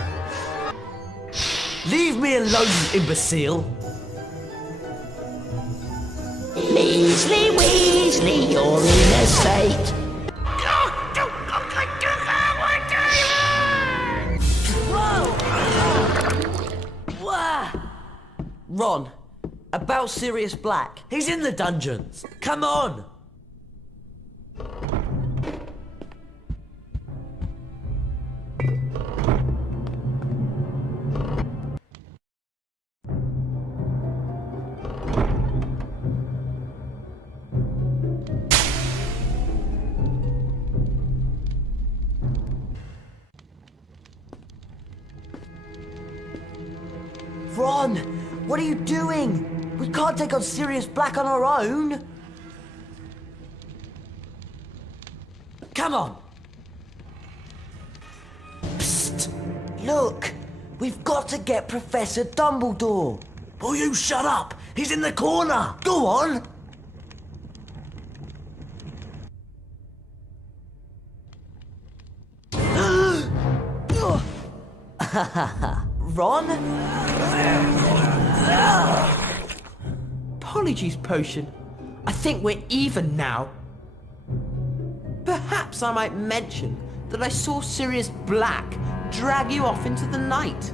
Leave me alone, you imbecile! Weasley, Weasley, you're in a state. Ron, about Sirius Black. He's in the dungeons. Come on! Ron, what are you doing? We can't take on Sirius Black on our own. Come on. Psst. Look, we've got to get Professor Dumbledore. Oh, you shut up. He's in the corner. Go on. Ron? Apologies, Potion. I think we're even now. Perhaps I might mention that I saw Sirius Black drag you off into the night.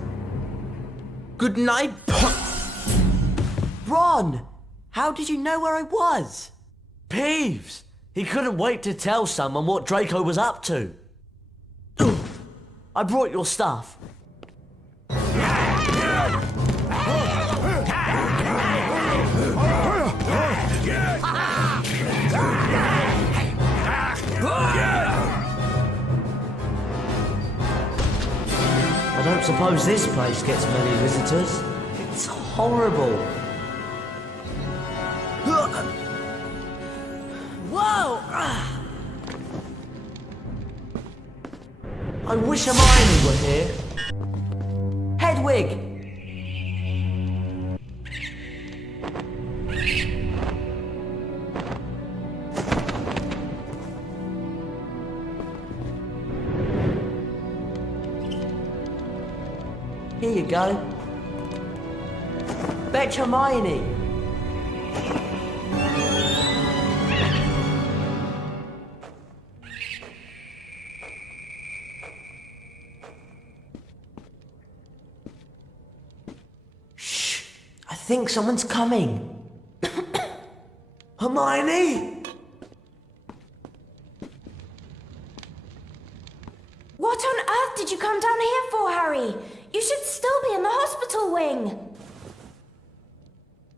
Good night, Ron! How did you know where I was? Peeves! He couldn't wait to tell someone what Draco was up to. I brought your stuff. I don't suppose this place gets many visitors. It's horrible. Whoa! I wish Hermione were here. Hedwig! Here you go. Fetch Hermione. Shh! I think someone's coming. Hermione! What on earth did you come down here for, Harry? You should still be in the hospital wing.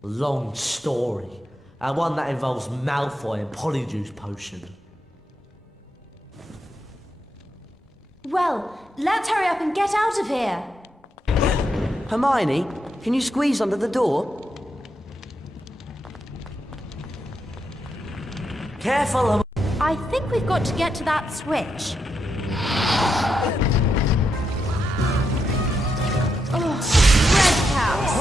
Long story. And one that involves Malfoy and Polyjuice Potion. Well, let's hurry up and get out of here. Hermione, can you squeeze under the door? Careful, Hermione. I think we've got to get to that switch. Red caps!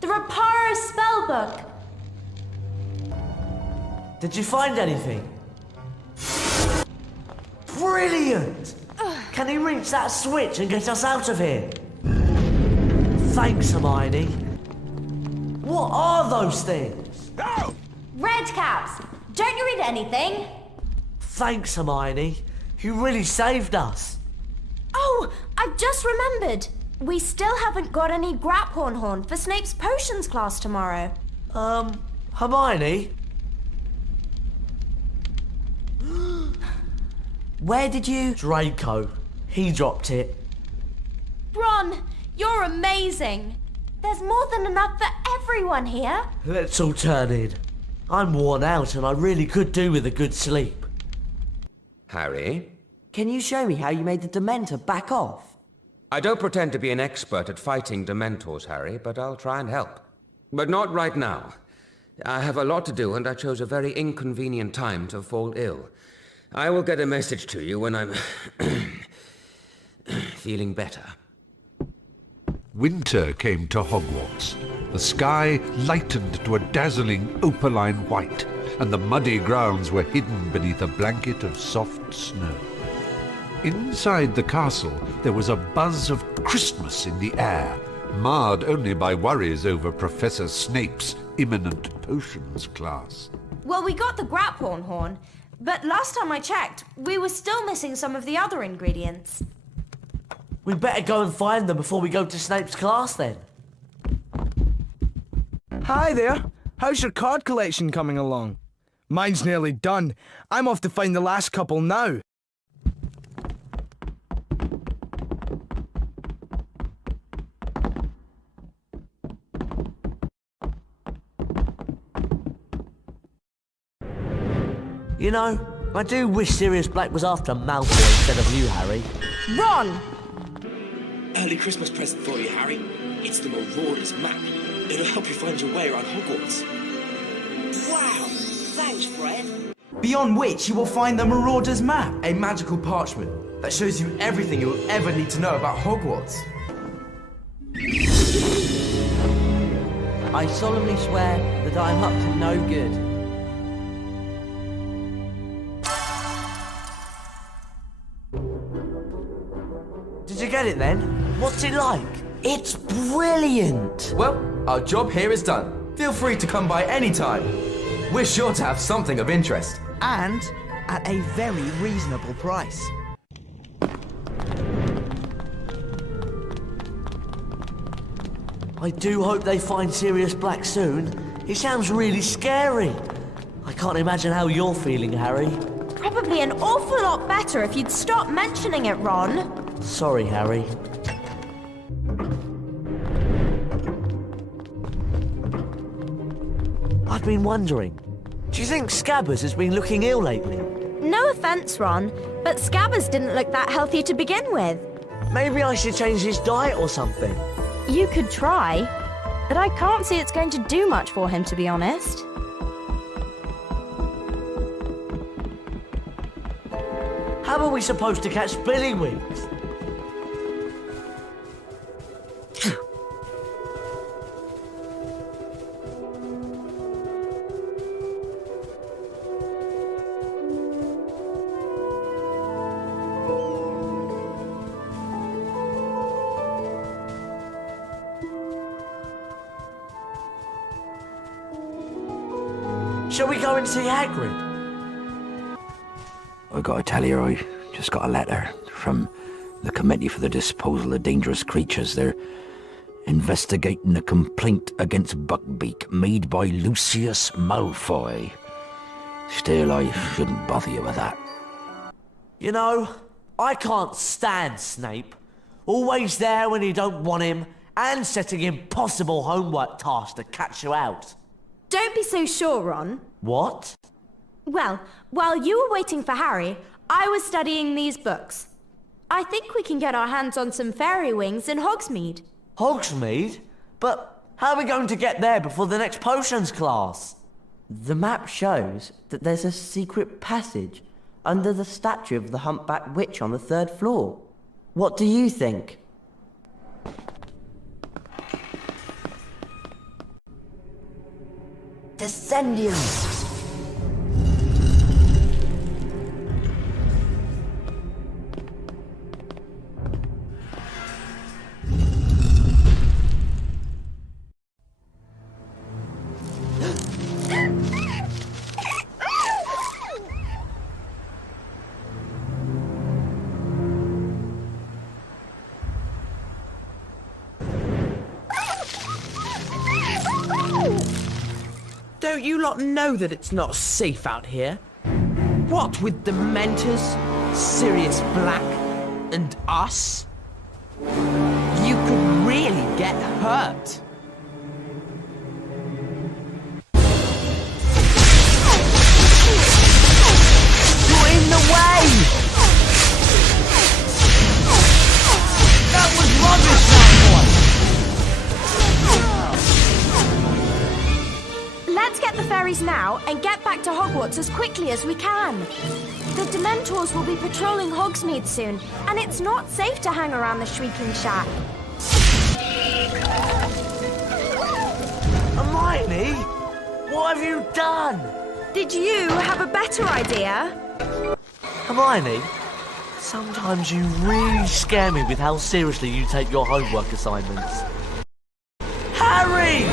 The Reparo spellbook! Did you find anything? Brilliant! Can he reach that switch and get us out of here? Thanks, Hermione. What are those things? Red caps! Don't you read anything? Thanks, Hermione. You really saved us. Oh, I've just remembered. We still haven't got any Graphorn Horn for Snape's potions class tomorrow. Hermione? Where did you... Draco. He dropped it. Ron, you're amazing. There's more than enough for everyone here. Let's all turn in. I'm worn out and I really could do with a good sleep. Harry? Can you show me how you made the Dementor back off? I don't pretend to be an expert at fighting Dementors, Harry, but I'll try and help. But not right now. I have a lot to do and I chose a very inconvenient time to fall ill. I will get a message to you when I'm feeling better. Winter came to Hogwarts. The sky lightened to a dazzling opaline white, and the muddy grounds were hidden beneath a blanket of soft snow. Inside the castle, there was a buzz of Christmas in the air, marred only by worries over Professor Snape's imminent potions class. Well, we got the Graphorn Horn, but last time I checked, we were still missing some of the other ingredients. We better go and find them before we go to Snape's class then. Hi there. How's your card collection coming along? Mine's nearly done. I'm off to find the last couple now. You know, I do wish Sirius Black was after Malfoy instead of you, Harry. Ron! Early Christmas present for you, Harry. It's the Marauders map. It'll help you find your way around Hogwarts. Wow! Thanks, Fred. beyond which you will find the Marauder's Map, a magical parchment that shows you everything you will ever need to know about Hogwarts. I solemnly swear that I am up to no good. Did you get it then? What's it like? It's brilliant! Well, our job here is done. Feel free to come by any time. We're sure to have something of interest. And at a very reasonable price. I do hope they find Sirius Black soon. He sounds really scary. I can't imagine how you're feeling, Harry. Probably an awful lot better if you'd stop mentioning it, Ron. Sorry, Harry. I've been wondering, do you think Scabbers has been looking ill lately? No offence, Ron, but Scabbers didn't look that healthy to begin with. Maybe I should change his diet or something. You could try, but I can't see it's going to do much for him, to be honest. How are we supposed to catch Billywings? Shall we go and see Hagrid? I gotta tell you, I just got a letter from the Committee for the Disposal of Dangerous Creatures. They're investigating a complaint against Buckbeak made by Lucius Malfoy. Still, I shouldn't bother you with that. You know, I can't stand Snape. Always there when you don't want him, and setting impossible homework tasks to catch you out. Don't be so sure, Ron. What? Well, while you were waiting for Harry, I was studying these books. I think we can get our hands on some fairy wings in Hogsmeade. Hogsmeade? But how are we going to get there before the next potions class? The map shows that there's a secret passage under the statue of the humpback witch on the 3rd floor. What do you think? Descendians! Don't you lot know that it's not safe out here? What with Dementors, Sirius Black, and us? You could really get hurt. You're in the way! That was rubbish, that Let's get the fairies now and get back to Hogwarts as quickly as we can. The Dementors will be patrolling Hogsmeade soon, and it's not safe to hang around the Shrieking Shack. Hermione? What have you done? Did you have a better idea? Hermione, sometimes you really scare me with how seriously you take your homework assignments. Harry!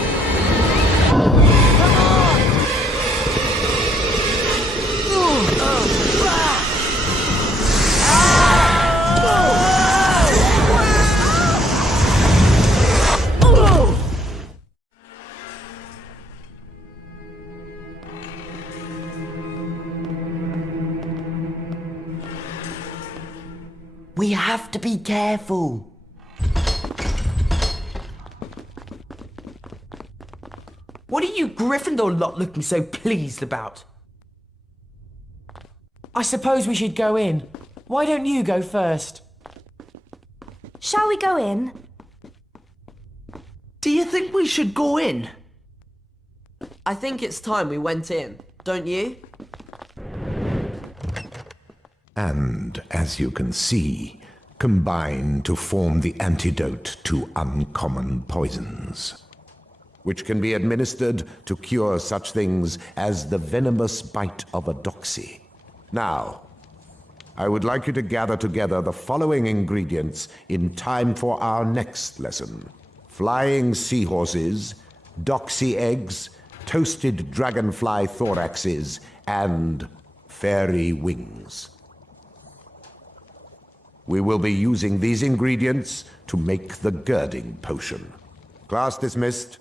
We have to be careful. What are you Gryffindor lot looking so pleased about? I suppose we should go in. Why don't you go first? Shall we go in? Do you think we should go in? I think it's time we went in, don't you? and, as you can see, combine to form the antidote to uncommon poisons, which can be administered to cure such things as the venomous bite of a doxy. Now, I would like you to gather together the following ingredients in time for our next lesson: flying seahorses, doxy eggs, toasted dragonfly thoraxes, and fairy wings. We will be using these ingredients to make the girding potion. Class dismissed.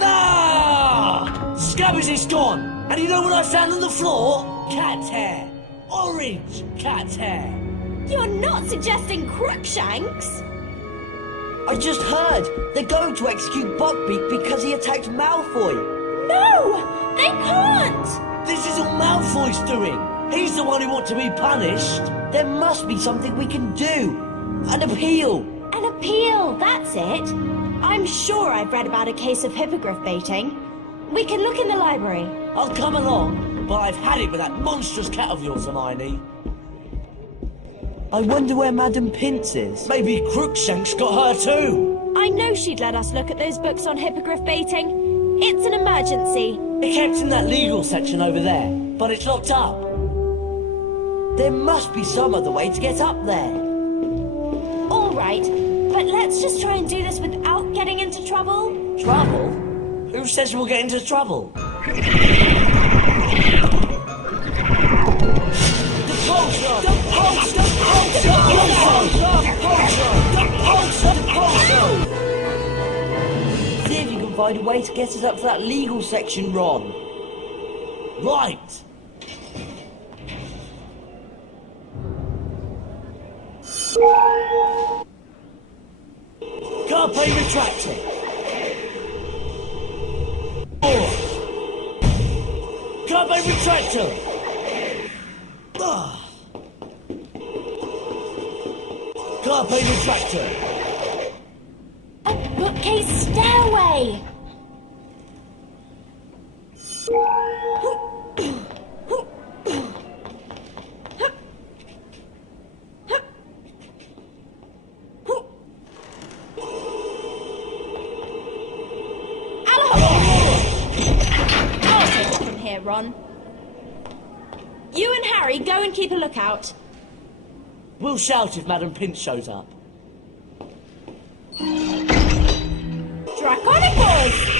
Ah! Scabbers is gone! And you know what I found on the floor? Cat's hair. Orange cat's hair. You're not suggesting Crookshanks? I just heard they're going to execute Buckbeak because he attacked Malfoy. No! They can't! This is all Malfoy's doing. He's the one who ought to be punished. There must be something we can do. An appeal. An appeal, that's it. I'm sure I've read about a case of hippogriff baiting. We can look in the library. I'll come along, but I've had it with that monstrous cat of yours, Hermione. I wonder where Madam Pince is. Maybe Crookshanks got her too. I know she'd let us look at those books on hippogriff baiting. It's an emergency. It kept in that legal section over there, but it's locked up. There must be some other way to get up there. All right, but let's just try and do this without getting into trouble. Trouble? Who says we'll get into trouble? See if you can find a way to get us up to that legal section, Ron. Right. Carpe retractor. Carpe retractor. Carpe retractor. A bookcase stairway. Ron. You and Harry go and keep a lookout. We'll shout if Madam Pince shows up. Draconicals!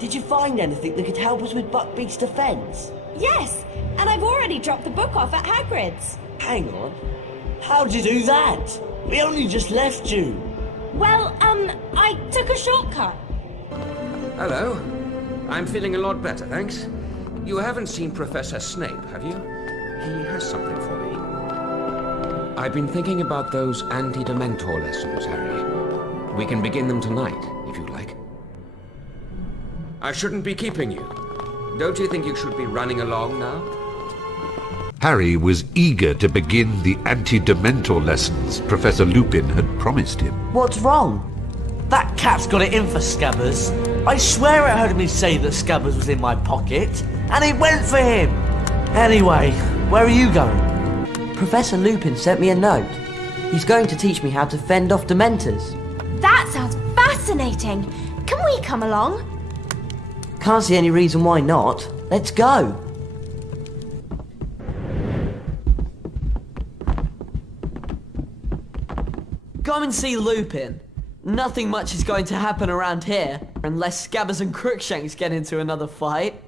Did you find anything that could help us with Buckbeak's defense? Yes, and I've already dropped the book off at Hagrid's. Hang on. How'd you do that? We only just left you. Well, I took a shortcut. Hello. I'm feeling a lot better, thanks. You haven't seen Professor Snape, have you? He has something for me. I've been thinking about those anti-Dementor lessons, Harry. We can begin them tonight, if you'd like. I shouldn't be keeping you. Don't you think you should be running along now? Harry was eager to begin the anti-Dementor lessons Professor Lupin had promised him. What's wrong? That cat's got it in for Scabbers. I swear I heard me say that Scabbers was in my pocket, and it went for him. Anyway, where are you going? Professor Lupin sent me a note. He's going to teach me how to fend off Dementors. That sounds fascinating. Can we come along? Can't see any reason why not. Let's go. Come and see Lupin. Nothing much is going to happen around here, unless Scabbers and Crookshanks get into another fight.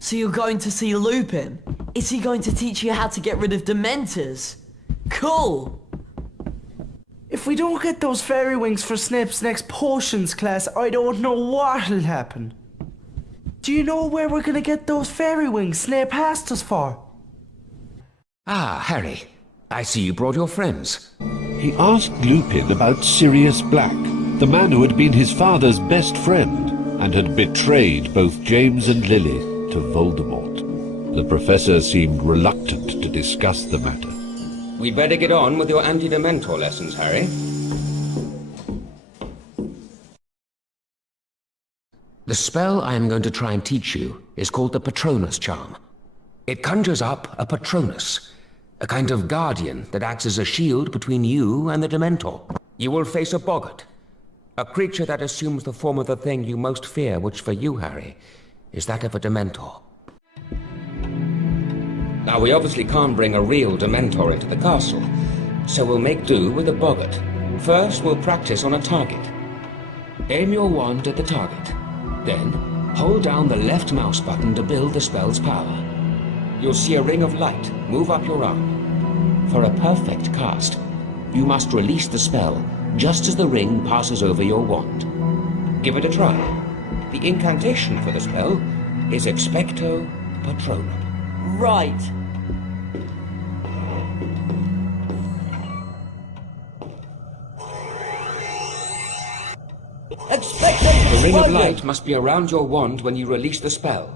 So you're going to see Lupin? Is he going to teach you how to get rid of Dementors? Cool! If we don't get those fairy wings for Snape's next potions class, I don't know what'll happen. Do you know where we're gonna get those fairy wings Snape asked us for? Ah, Harry. I see you brought your friends. He asked Lupin about Sirius Black, the man who had been his father's best friend and had betrayed both James and Lily to Voldemort. The professor seemed reluctant to discuss the matter. We'd better get on with your anti-dementor lessons, Harry. The spell I am going to try and teach you is called the Patronus Charm. It conjures up a Patronus, a kind of guardian that acts as a shield between you and the Dementor. You will face a boggart, a creature that assumes the form of the thing you most fear, which for you, Harry, is that of a Dementor. Now, we obviously can't bring a real Dementor into the castle, so we'll make do with a boggart. First, we'll practice on a target. Aim your wand at the target. Then, hold down the left mouse button to build the spell's power. You'll see a ring of light move up your arm. For a perfect cast, you must release the spell just as the ring passes over your wand. Give it a try. The incantation for the spell is Expecto Patronum. Right. The ring of light must be around your wand when you release the spell.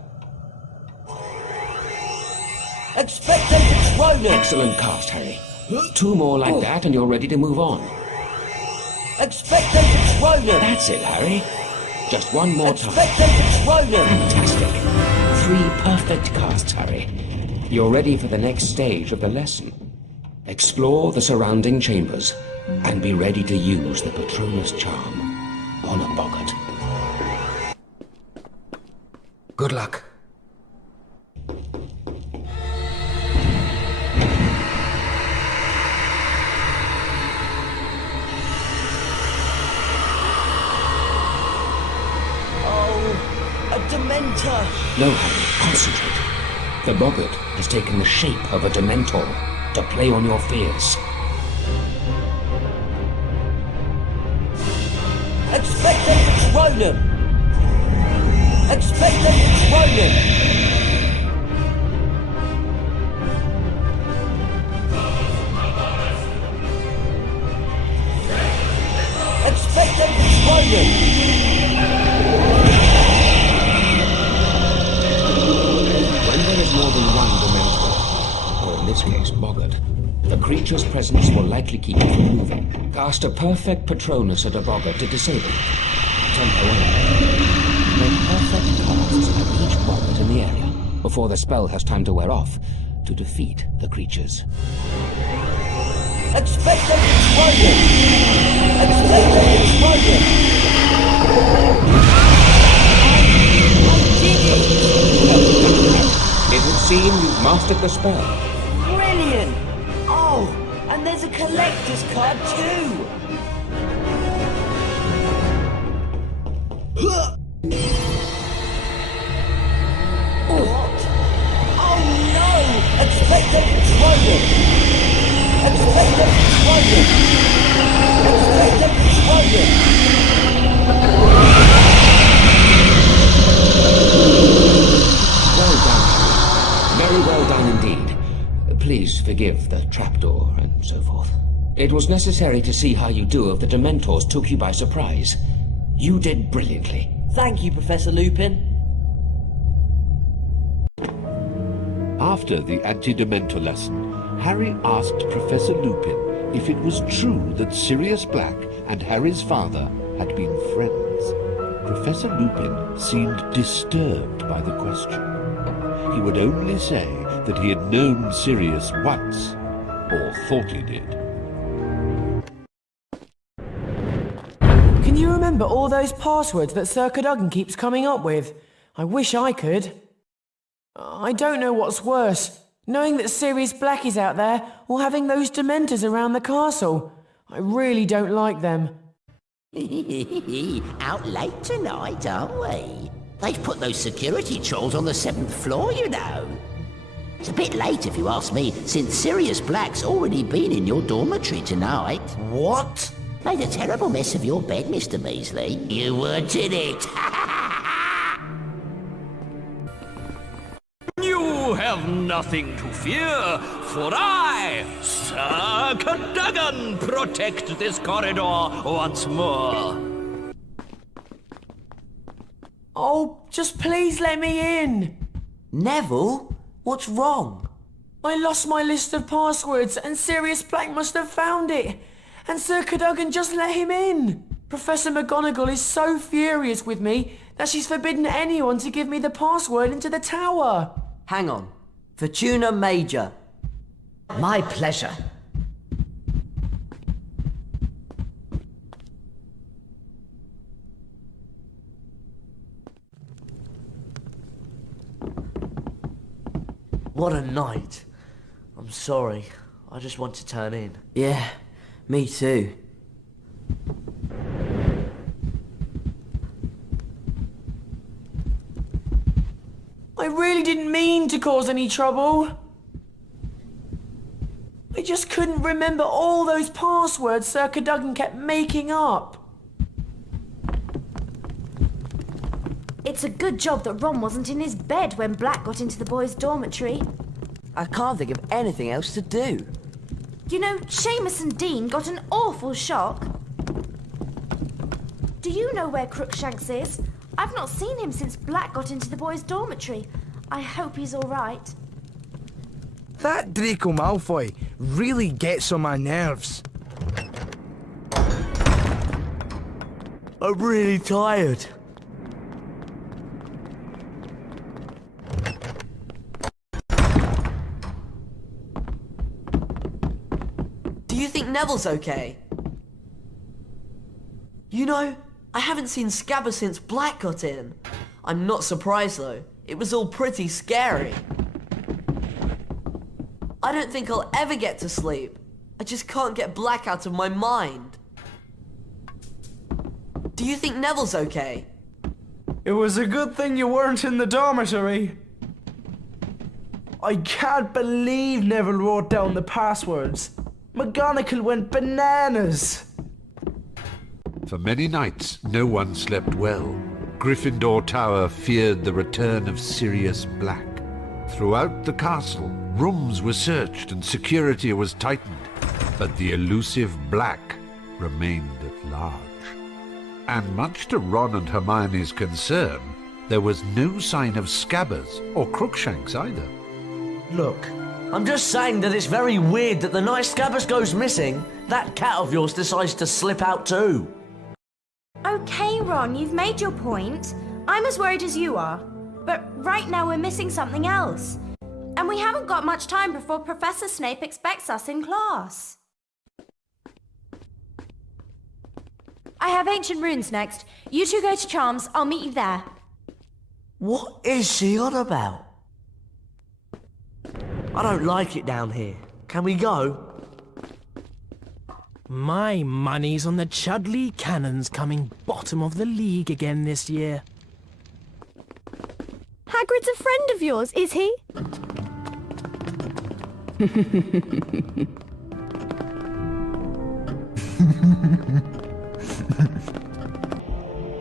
Excellent cast, Harry. 2 more like that and you're ready to move on. That's it, Harry. Just 1 more time. Fantastic. 3 perfect casts, Harry. You're ready for the next stage of the lesson. Explore the surrounding chambers and be ready to use the Patronus Charm on a boggart. Good luck. Dementor! No, Harry, concentrate. The boggart has taken the shape of a Dementor to play on your fears. Expecto Patronum! Expecto Patronum! Expecto Patronum! When there is more than one Dementor, or in this case, boggart, the creature's presence will likely keep you from moving. Cast a perfect Patronus at a boggart to disable it. Temporarily. Make perfect casts at each boggart in the area, before the spell has time to wear off, to defeat the creatures. Expecto Patronum! Expecto Patronum! It would seem you've mastered the spell. Brilliant! Oh, and there's a collector's card too! What? Oh no! Expecto Patronum! Expecto Patronum! Expecto Patronum! Well done. Very well done indeed. Please forgive the trapdoor and so forth. It was necessary to see how you do if the Dementors took you by surprise. You did brilliantly. Thank you, Professor Lupin. After the anti-dementor lesson, Harry asked Professor Lupin if it was true that Sirius Black and Harry's father had been friends. Professor Lupin seemed disturbed by the question. He would only say that he had known Sirius once, or thought he did. Can you remember all those passwords that Sir Cadogan keeps coming up with? I wish I could. I don't know what's worse, knowing that Sirius Black is out there, or having those Dementors around the castle. I really don't like them. Out late tonight, aren't we? They've put those security trolls on the 7th floor, you know. It's a bit late if you ask me, since Sirius Black's already been in your dormitory tonight. What? Made a terrible mess of your bed, Mr. Weasley. You weren't in it. You have nothing to fear, for I, Sir Cadogan, protect this corridor once more. Oh, just please let me in. Neville? What's wrong? I lost my list of passwords and Sirius Black must have found it. And Sir Cadogan just let him in. Professor McGonagall is so furious with me that she's forbidden anyone to give me the password into the tower. Hang on. Fortuna Major. My pleasure. What a night. I'm sorry. I just want to turn in. Yeah, me too. I really didn't mean to cause any trouble. I just couldn't remember all those passwords Sir Cadogan kept making up. It's a good job that Ron wasn't in his bed when Black got into the boys' dormitory. I can't think of anything else to do. You know, Seamus and Dean got an awful shock. Do you know where Crookshanks is? I've not seen him since Black got into the boys' dormitory. I hope he's all right. That Draco Malfoy really gets on my nerves. I'm really tired. Do you think Neville's okay? You know, I haven't seen Scabber since Black got in. I'm not surprised though. It was all pretty scary. I don't think I'll ever get to sleep. I just can't get Black out of my mind. Do you think Neville's okay? It was a good thing you weren't in the dormitory. I can't believe Neville wrote down the passwords. McGonagall went bananas. For many nights, no one slept well. Gryffindor Tower feared the return of Sirius Black. Throughout the castle, rooms were searched and security was tightened, but the elusive Black remained at large. And much to Ron and Hermione's concern, there was no sign of Scabbers or Crookshanks either. Look, I'm just saying that it's very weird that the night Scabbers goes missing, that cat of yours decides to slip out too. Okay, Ron, you've made your point. I'm as worried as you are. But right now we're missing something else. And we haven't got much time before Professor Snape expects us in class. I have ancient runes next. You two go to Charms. I'll meet you there. What is she on about? I don't like it down here. Can we go? My money's on the Chudley Cannons coming bottom of the league again this year. Hagrid's a friend of yours, is he?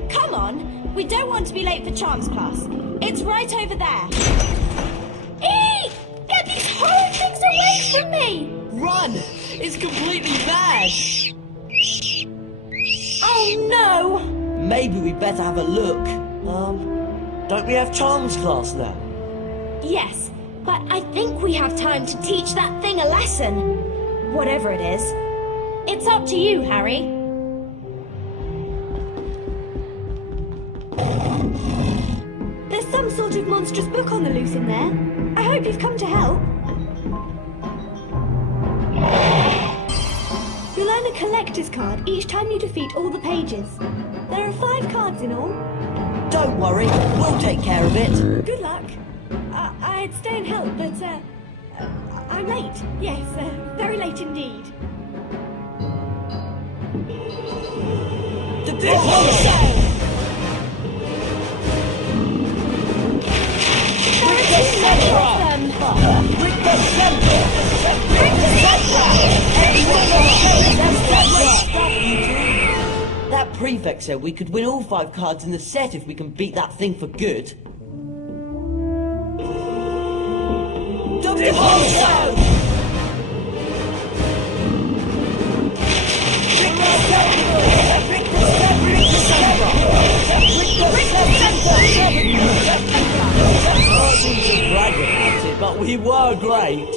Come on! We don't want to be late for Charms class. It's right over there. Eee! Get these horrid things away from me! Run! It's completely bad! Oh no! Maybe we'd better have a look. Don't we have Charms class now? Yes, but I think we have time to teach that thing a lesson. Whatever it is. It's up to you, Harry. There's some sort of monstrous book on the loose in there. I hope you've come to help. You'll earn a collector's card each time you defeat all the pages. There are 5 cards in all. Don't worry, we'll take care of it. Good luck. I'd stay and help, but I'm late. Yes, very late indeed. The big monster! There are too many of them! That prefect said we could win all 5 cards in the set if we can beat that thing for good. But we were great.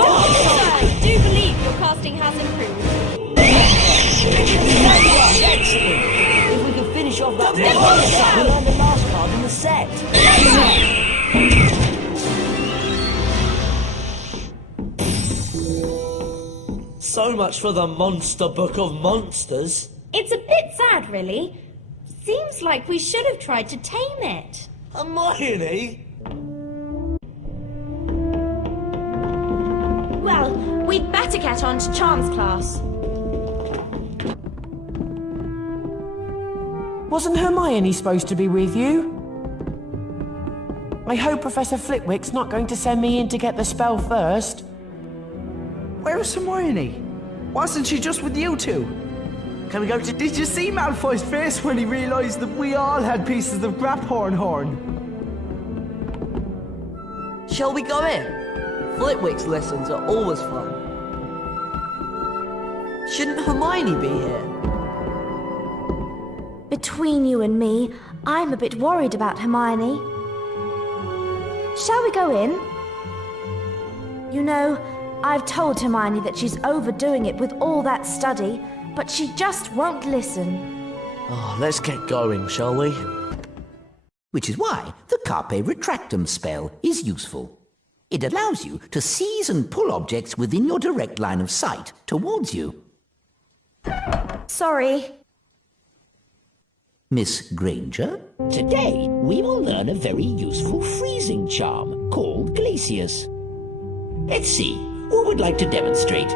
I do believe your casting has improved. Excellent. If we could finish off that we'll earn the last card in the set. So much for the Monster Book of Monsters. It's a bit sad, really. Seems like we should have tried to tame it. Hermione? Well, we'd better get on to Charms class. Wasn't Hermione supposed to be with you? I hope Professor Flitwick's not going to send me in to get the spell first. Where's Hermione? Wasn't she just with you two? Can we go to... Did you see Malfoy's face when he realised that we all had pieces of Graphorn horn? Shall we go in? Flitwick's lessons are always fun. Shouldn't Hermione be here? Between you and me, I'm a bit worried about Hermione. Shall we go in? You know, I've told Hermione that she's overdoing it with all that study, but she just won't listen. Oh, let's get going, shall we? Which is why the Carpe Retractum spell is useful. It allows you to seize and pull objects within your direct line of sight towards you. Sorry. Miss Granger? Today, we will learn a very useful freezing charm called Glacius. Let's see, who would like to demonstrate?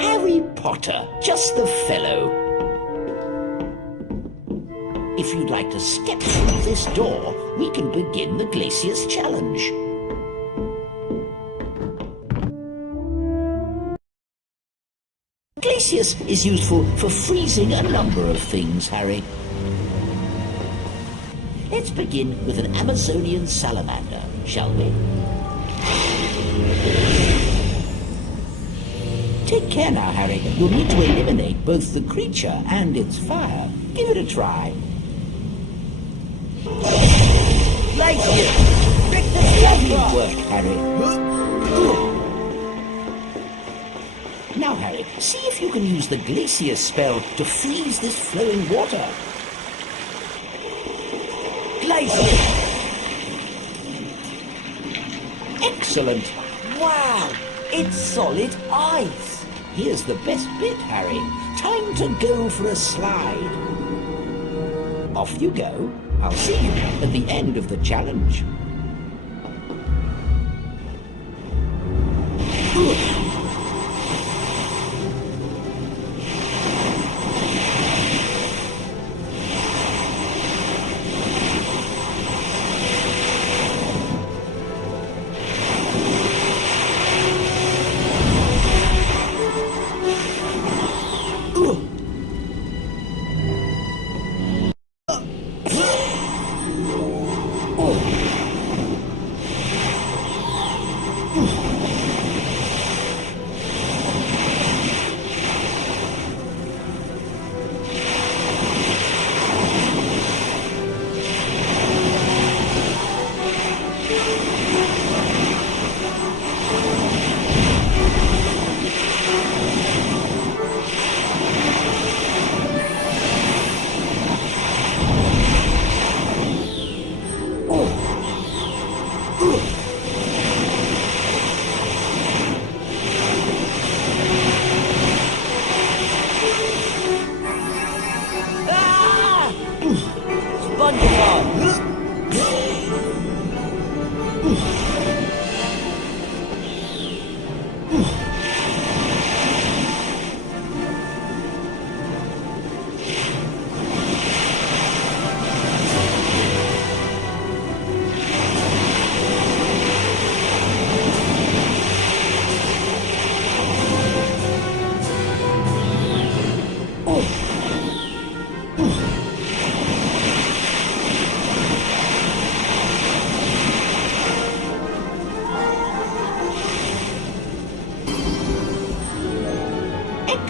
Harry Potter, just the fellow. If you'd like to step through this door, we can begin the Glacius challenge. Glacius is useful for freezing a number of things, Harry. Let's begin with an Amazonian salamander, shall we? Take care now, Harry. You'll need to eliminate both the creature and its fire. Give it a try. Lovely work, Harry. Now, Harry, see if you can use the Glacius spell to freeze this flowing water. Glacius! Excellent. Wow, it's solid ice. Here's the best bit, Harry. Time to go for a slide. Off you go. I'll see you at the end of the challenge.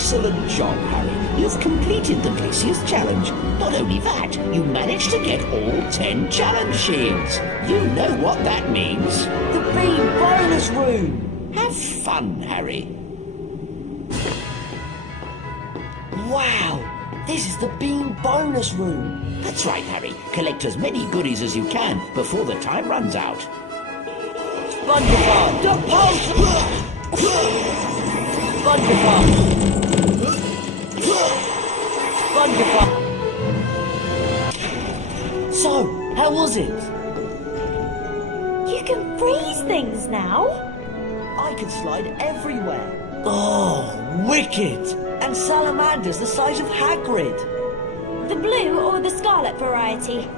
excellent job, Harry. You've completed the Glaciers Challenge. Not only that, you managed to get all 10 challenge shields. You know what that means. The Beam bonus room! Have fun, Harry. Wow! This is the Beam bonus room! That's right, Harry. Collect as many goodies as you can before the time runs out. Thunderfire! The pulse! Thunderfire! Thunderfire! So, how was it? You can freeze things now. I can slide everywhere. Oh, wicked! And salamanders the size of Hagrid. The blue or the scarlet variety?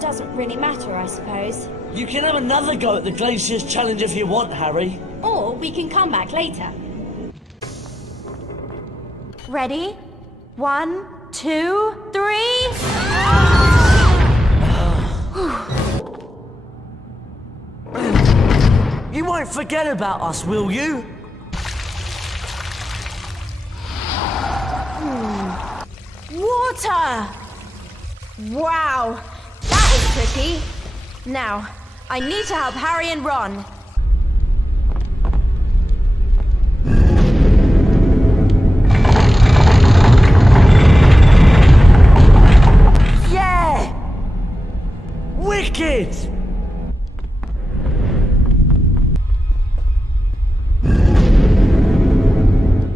Doesn't really matter, I suppose. You can have another go at the Glaciers Challenge if you want, Harry. Or we can come back later. Ready? 1, 2, 3. You won't forget about us, will you? Water! Wow, that was pretty. Now, I need to help Harry and Ron. Yeah! Wicked!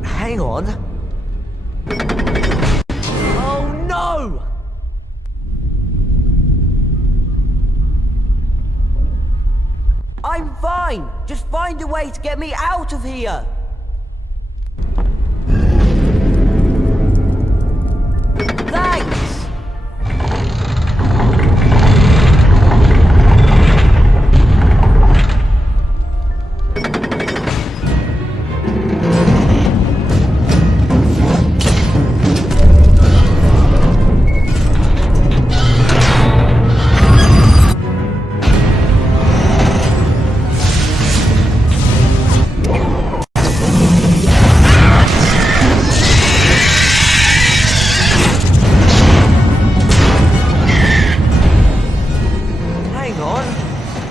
Hang on. Oh no! I'm fine! Just find a way to get me out of here! Thanks!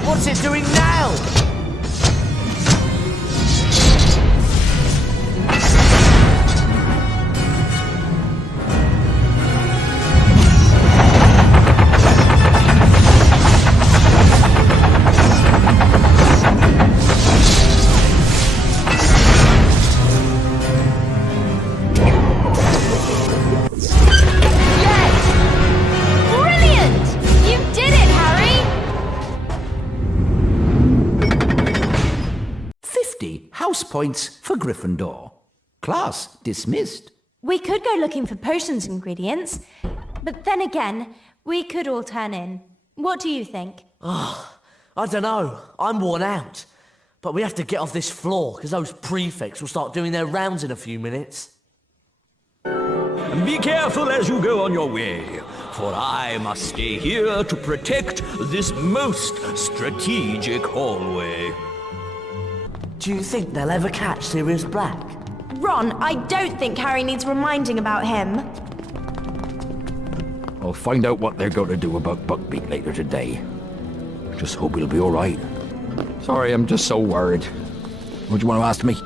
What's it doing now? Points for Gryffindor. Class dismissed. We could go looking for potions ingredients, but then again, we could all turn in. What do you think? I don't know. I'm worn out. But we have to get off this floor, because those prefects will start doing their rounds in a few minutes. Be careful as you go on your way, for I must stay here to protect this most strategic hallway. Do you think they'll ever catch Sirius Black? Ron, I don't think Harry needs reminding about him. I'll find out what they're going to do about Buckbeak later today. Just hope he'll be all right. Sorry, I'm just so worried. What do you want to ask me?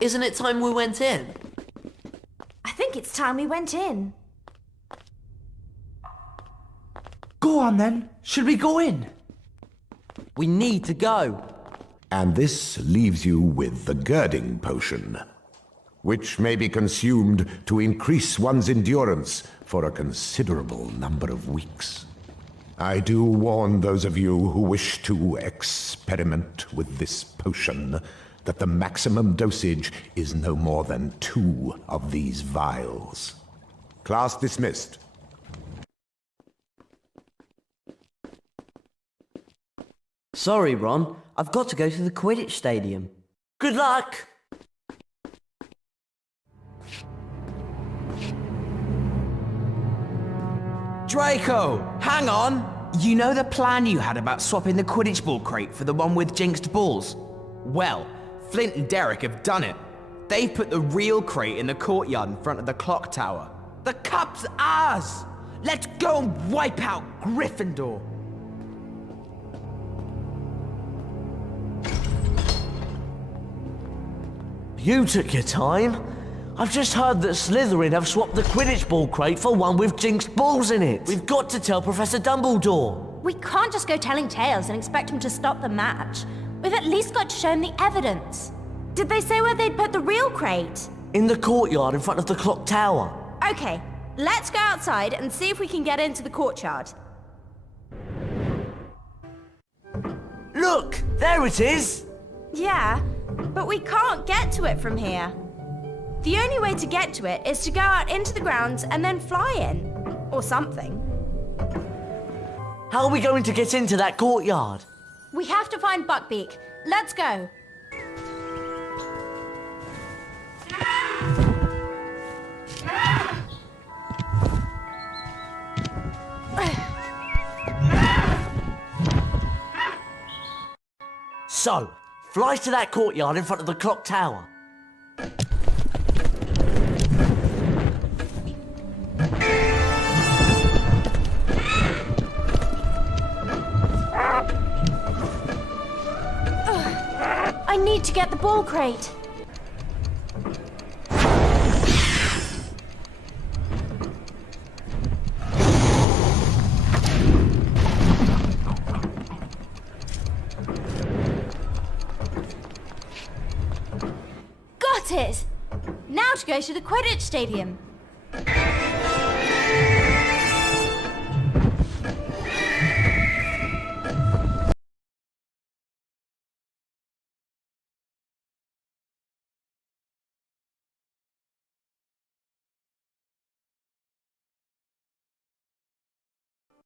Isn't it time we went in? I think it's time we went in. Go on then. Should we go in? We need to go. And this leaves you with the girding potion, which may be consumed to increase one's endurance for a considerable number of weeks. I do warn those of you who wish to experiment with this potion that the maximum dosage is no more than 2 of these vials. Class dismissed. Sorry, Ron. I've got to go to the Quidditch stadium. Good luck! Draco, hang on! You know the plan you had about swapping the Quidditch ball crate for the one with jinxed balls? Well, Flint and Derek have done it. They've put the real crate in the courtyard in front of the clock tower. The cup's ours! Let's go and wipe out Gryffindor! You took your time. I've just heard that Slytherin have swapped the Quidditch ball crate for one with jinxed balls in it. We've got to tell Professor Dumbledore. We can't just go telling tales and expect him to stop the match. We've at least got to show him the evidence. Did they say where they'd put the real crate? In the courtyard in front of the clock tower. Okay, let's go outside and see if we can get into the courtyard. Look, there it is. Yeah, but we can't get to it from here. The only way to get to it is to go out into the grounds and then fly in. Or something. How are we going to get into that courtyard? We have to find Buckbeak. Let's go. So, fly to that courtyard in front of the clock tower. I need to get the ball crate. Got it! Now to go to the Quidditch Stadium.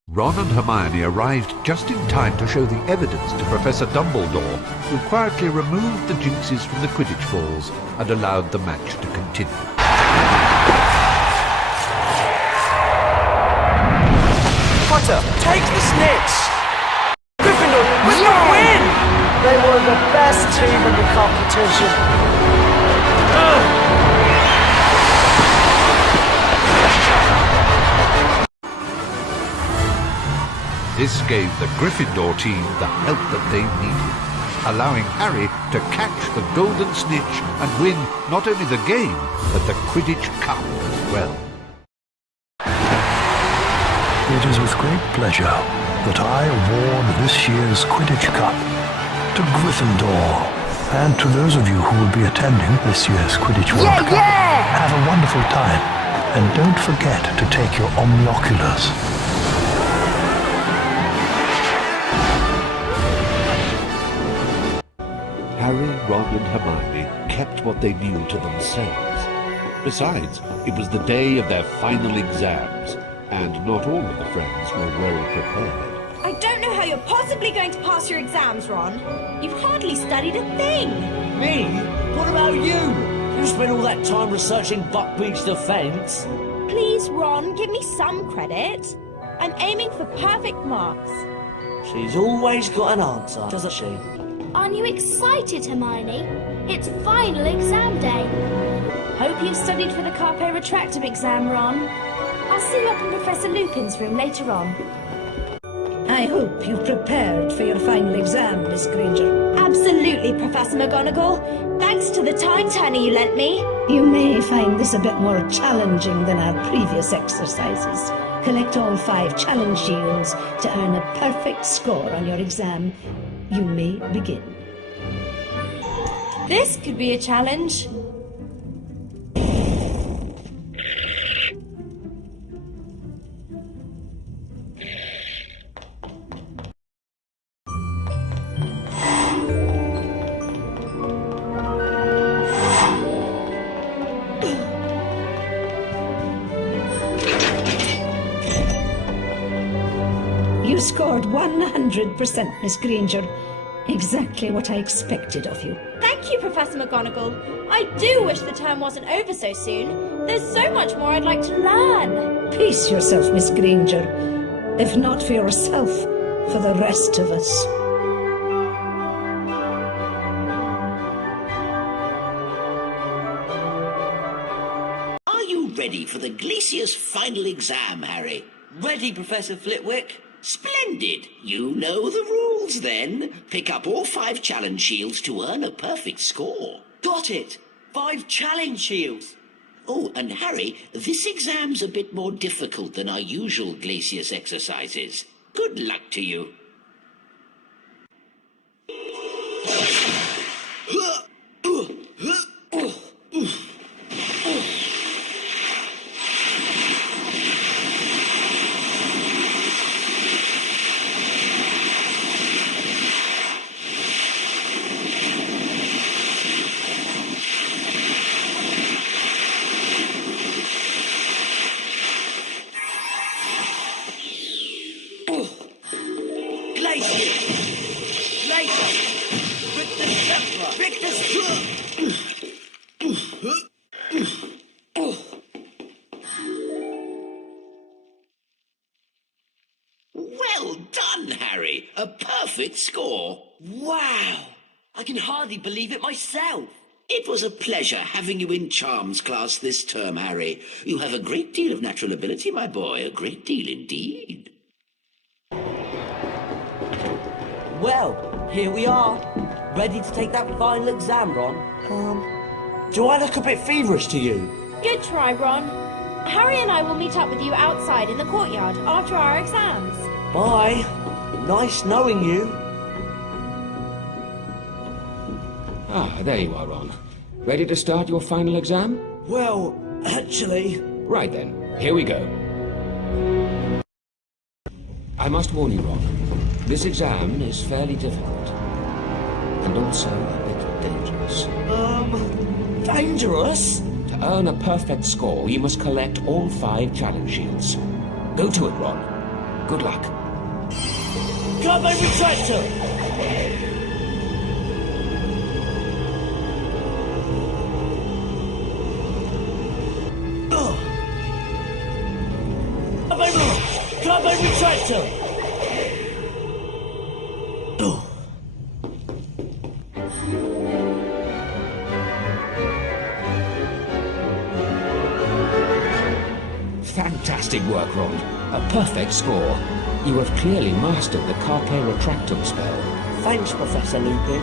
Ron and Hermione arrived just in time to show the evidence to Professor Dumbledore, who quietly removed the jinxes from the Quidditch balls and allowed the match to continue. Potter, take the snitch! Gryffindor, we will win! They were the best team in the competition. This gave the Gryffindor team the help that they needed, allowing Harry to catch the golden snitch and win not only the game, but the Quidditch Cup as well. It is with great pleasure that I award this year's Quidditch Cup to Gryffindor. And to those of you who will be attending this year's Quidditch World Cup, have a wonderful time. And don't forget to take your omnioculars. Harry, Ron and Hermione kept what they knew to themselves. Besides, it was the day of their final exams, and not all of the friends were well prepared. I don't know how you're possibly going to pass your exams, Ron. You've hardly studied a thing. Me? What about you? You spent all that time researching Buckbeak's defense. Please, Ron, give me some credit. I'm aiming for perfect marks. She's always got an answer, doesn't she? Aren't you excited, Hermione? It's final exam day. Hope you've studied for the Carpe Retractum exam, Ron. I'll see you up in Professor Lupin's room later on. I hope you've prepared for your final exam, Miss Granger. Absolutely, Professor McGonagall. Thanks to the time turner you lent me. You may find this a bit more challenging than our previous exercises. Collect all 5 challenge shields to earn a perfect score on your exam. You may begin. This could be a challenge. You scored 100%, Miss Granger. Exactly what I expected of you. Thank you, Professor McGonagall. I do wish the term wasn't over so soon. There's so much more I'd like to learn. Pace yourself, Miss Granger. If not for yourself, for the rest of us. for the Glacier's final exam, Harry? Ready, Professor Flitwick. Splendid. You know the rules, then. Pick up all 5 challenge shields to earn a perfect score. Got it. 5 challenge shields. Oh, and Harry, this exam's a bit more difficult than our usual Glacius exercises. Good luck to you. Well done, Harry. A perfect score. Wow! I can hardly believe it myself. It was a pleasure having you in Charms class this term, Harry. You have a great deal of natural ability, my boy. A great deal indeed. Well, here we are. Ready to take that final exam, Ron? Do I look a bit feverish to you? Good try, Ron. Harry and I will meet up with you outside in the courtyard after our exams. Bye. Nice knowing you. Ah, there you are, Ron. Ready to start your final exam? Well, actually... Right then, here we go. I must warn you, Ron. This exam is fairly difficult. And also a bit dangerous. Dangerous? To earn a perfect score, you must collect all 5 challenge shields. Go to it, Ron. Good luck. Carbon retractor! Carbon retractor! Fantastic work, Ron. A perfect score. You have clearly mastered the Carpe Retractum spell. Thanks, Professor Lupin.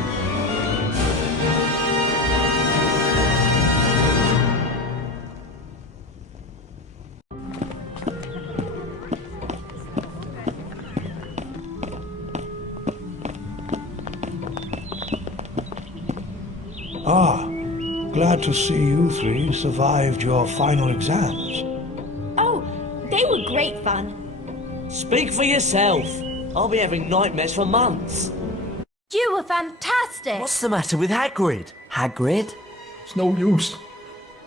Ah, glad to see you 3 survived your final exams. Oh, they were great fun. Speak for yourself. I'll be having nightmares for months. You were fantastic! What's the matter with Hagrid? Hagrid? It's no use.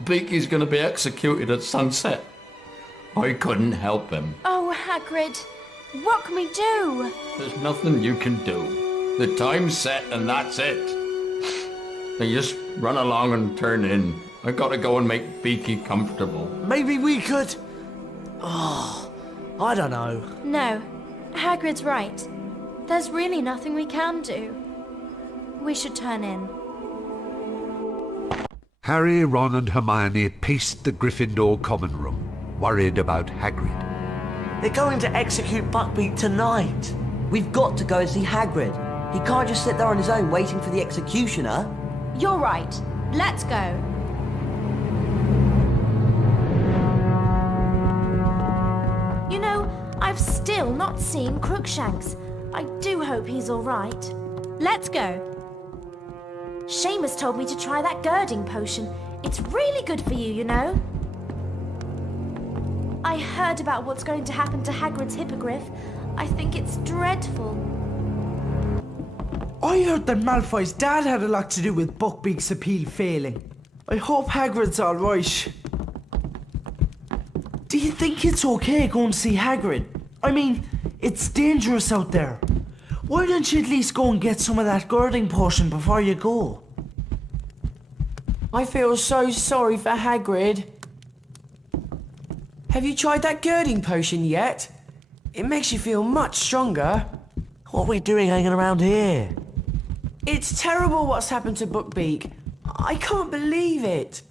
Beaky's gonna be executed at sunset. I couldn't help him. Oh, Hagrid, what can we do? There's nothing you can do. The time's set and that's it. They just run along and turn in. I gotta go and make Beaky comfortable. Maybe we could... Oh, I don't know. No, Hagrid's right. There's really nothing we can do. We should turn in. Harry, Ron and Hermione paced the Gryffindor common room, worried about Hagrid. They're going to execute Buckbeak tonight. We've got to go and see Hagrid. He can't just sit there on his own waiting for the executioner. You're right. Let's go. You know, I've still not seen Crookshanks. I do hope he's all right. Let's go. Seamus told me to try that girding potion. It's really good for you, you know. I heard about what's going to happen to Hagrid's hippogriff. I think it's dreadful. I heard that Malfoy's dad had a lot to do with Buckbeak's appeal failing. I hope Hagrid's alright. Do you think it's okay going to see Hagrid? I mean, it's dangerous out there. Why don't you at least go and get some of that girding potion before you go? I feel so sorry for Hagrid. Have you tried that girding potion yet? It makes you feel much stronger. What are we doing hanging around here? It's terrible what's happened to Buckbeak. I can't believe it.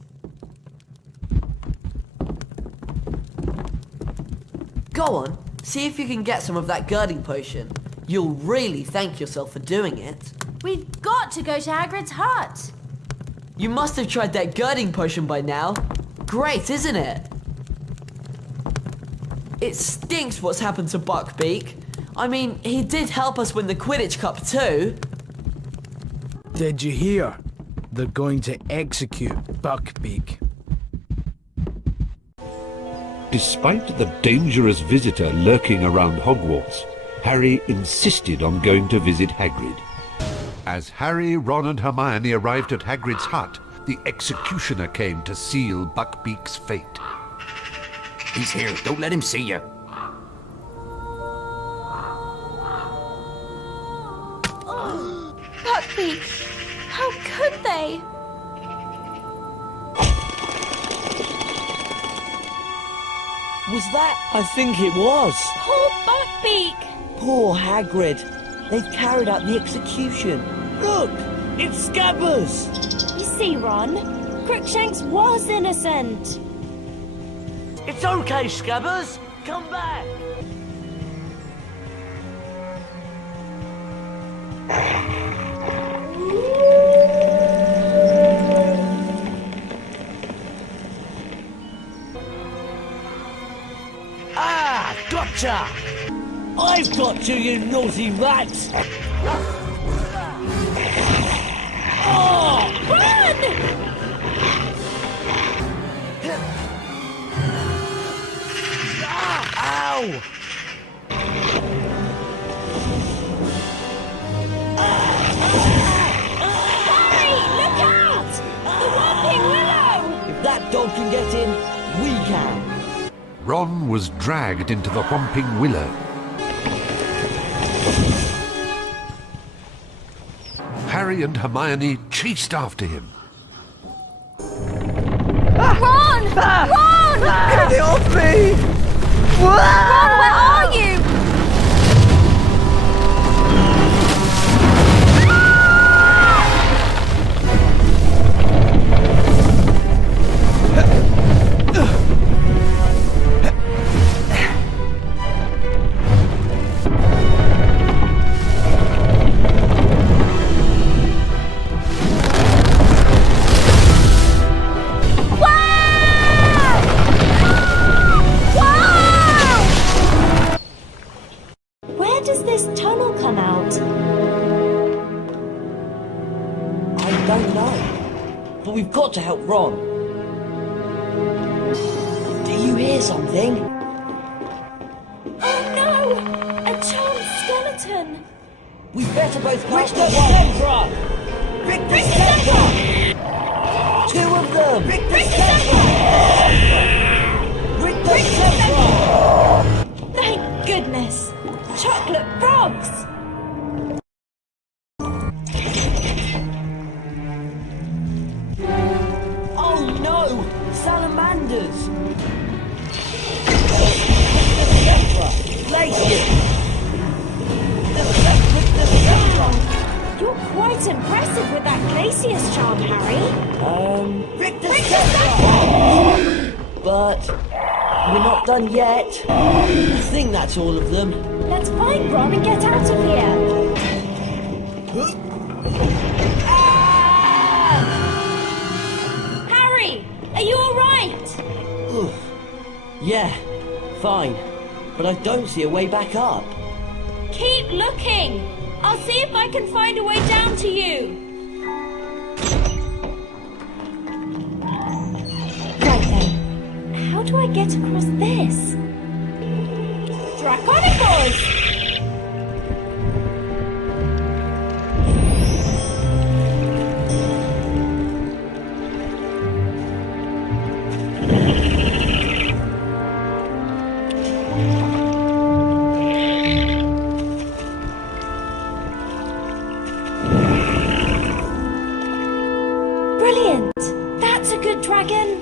Go on, see if you can get some of that girding potion. You'll really thank yourself for doing it. We've got to go to Hagrid's hut. You must have tried that girding potion by now. Great, isn't it? It stinks what's happened to Buckbeak. I mean, he did help us win the Quidditch Cup too. Did you hear? They're going to execute Buckbeak. Despite the dangerous visitor lurking around Hogwarts, Harry insisted on going to visit Hagrid. As Harry, Ron and Hermione arrived at Hagrid's hut, the executioner came to seal Buckbeak's fate. He's here. Don't let him see you. Buckbeak, how could they? Was that? I think it was. Poor Buckbeak. Poor Hagrid. They've carried out the execution. Look! It's Scabbers! You see, Ron, Crookshanks was innocent. It's okay, Scabbers. Come back. Ah! Gotcha! I've got you, you naughty rat! Oh! Run! Ow! Harry, look out! The Whomping Willow! If that dog can get in, we can. Ron was dragged into the Whomping Willow. Harry and Hermione chased after him. Ron! Ron! Get it off me! Ron, where are you? Where does this tunnel come out? I don't know. But we've got to help Ron. Do you hear something? Oh no! A charmed skeleton! We better both cast the Sceptra! Victor Sceptra! Two of them! Victor Sceptra! Victor Sceptra! Thank goodness! Chocolate frogs! Oh no! Salamanders! You're quite impressive with that Glacius charm, Harry. Victor Sceptra! But we're not done yet. I think that's all of them. Let's find Ron and get out of here. Harry, are you alright? Yeah, fine. But I don't see a way back up. Keep looking. I'll see if I can find a way down to you. Right then. How do I get across this? Draconicals! Brilliant! That's a good dragon!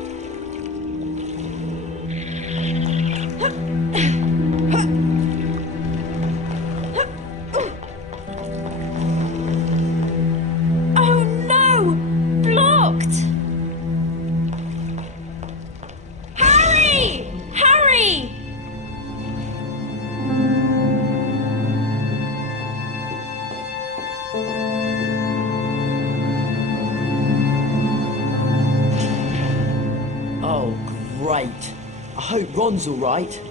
hope Ron's all right.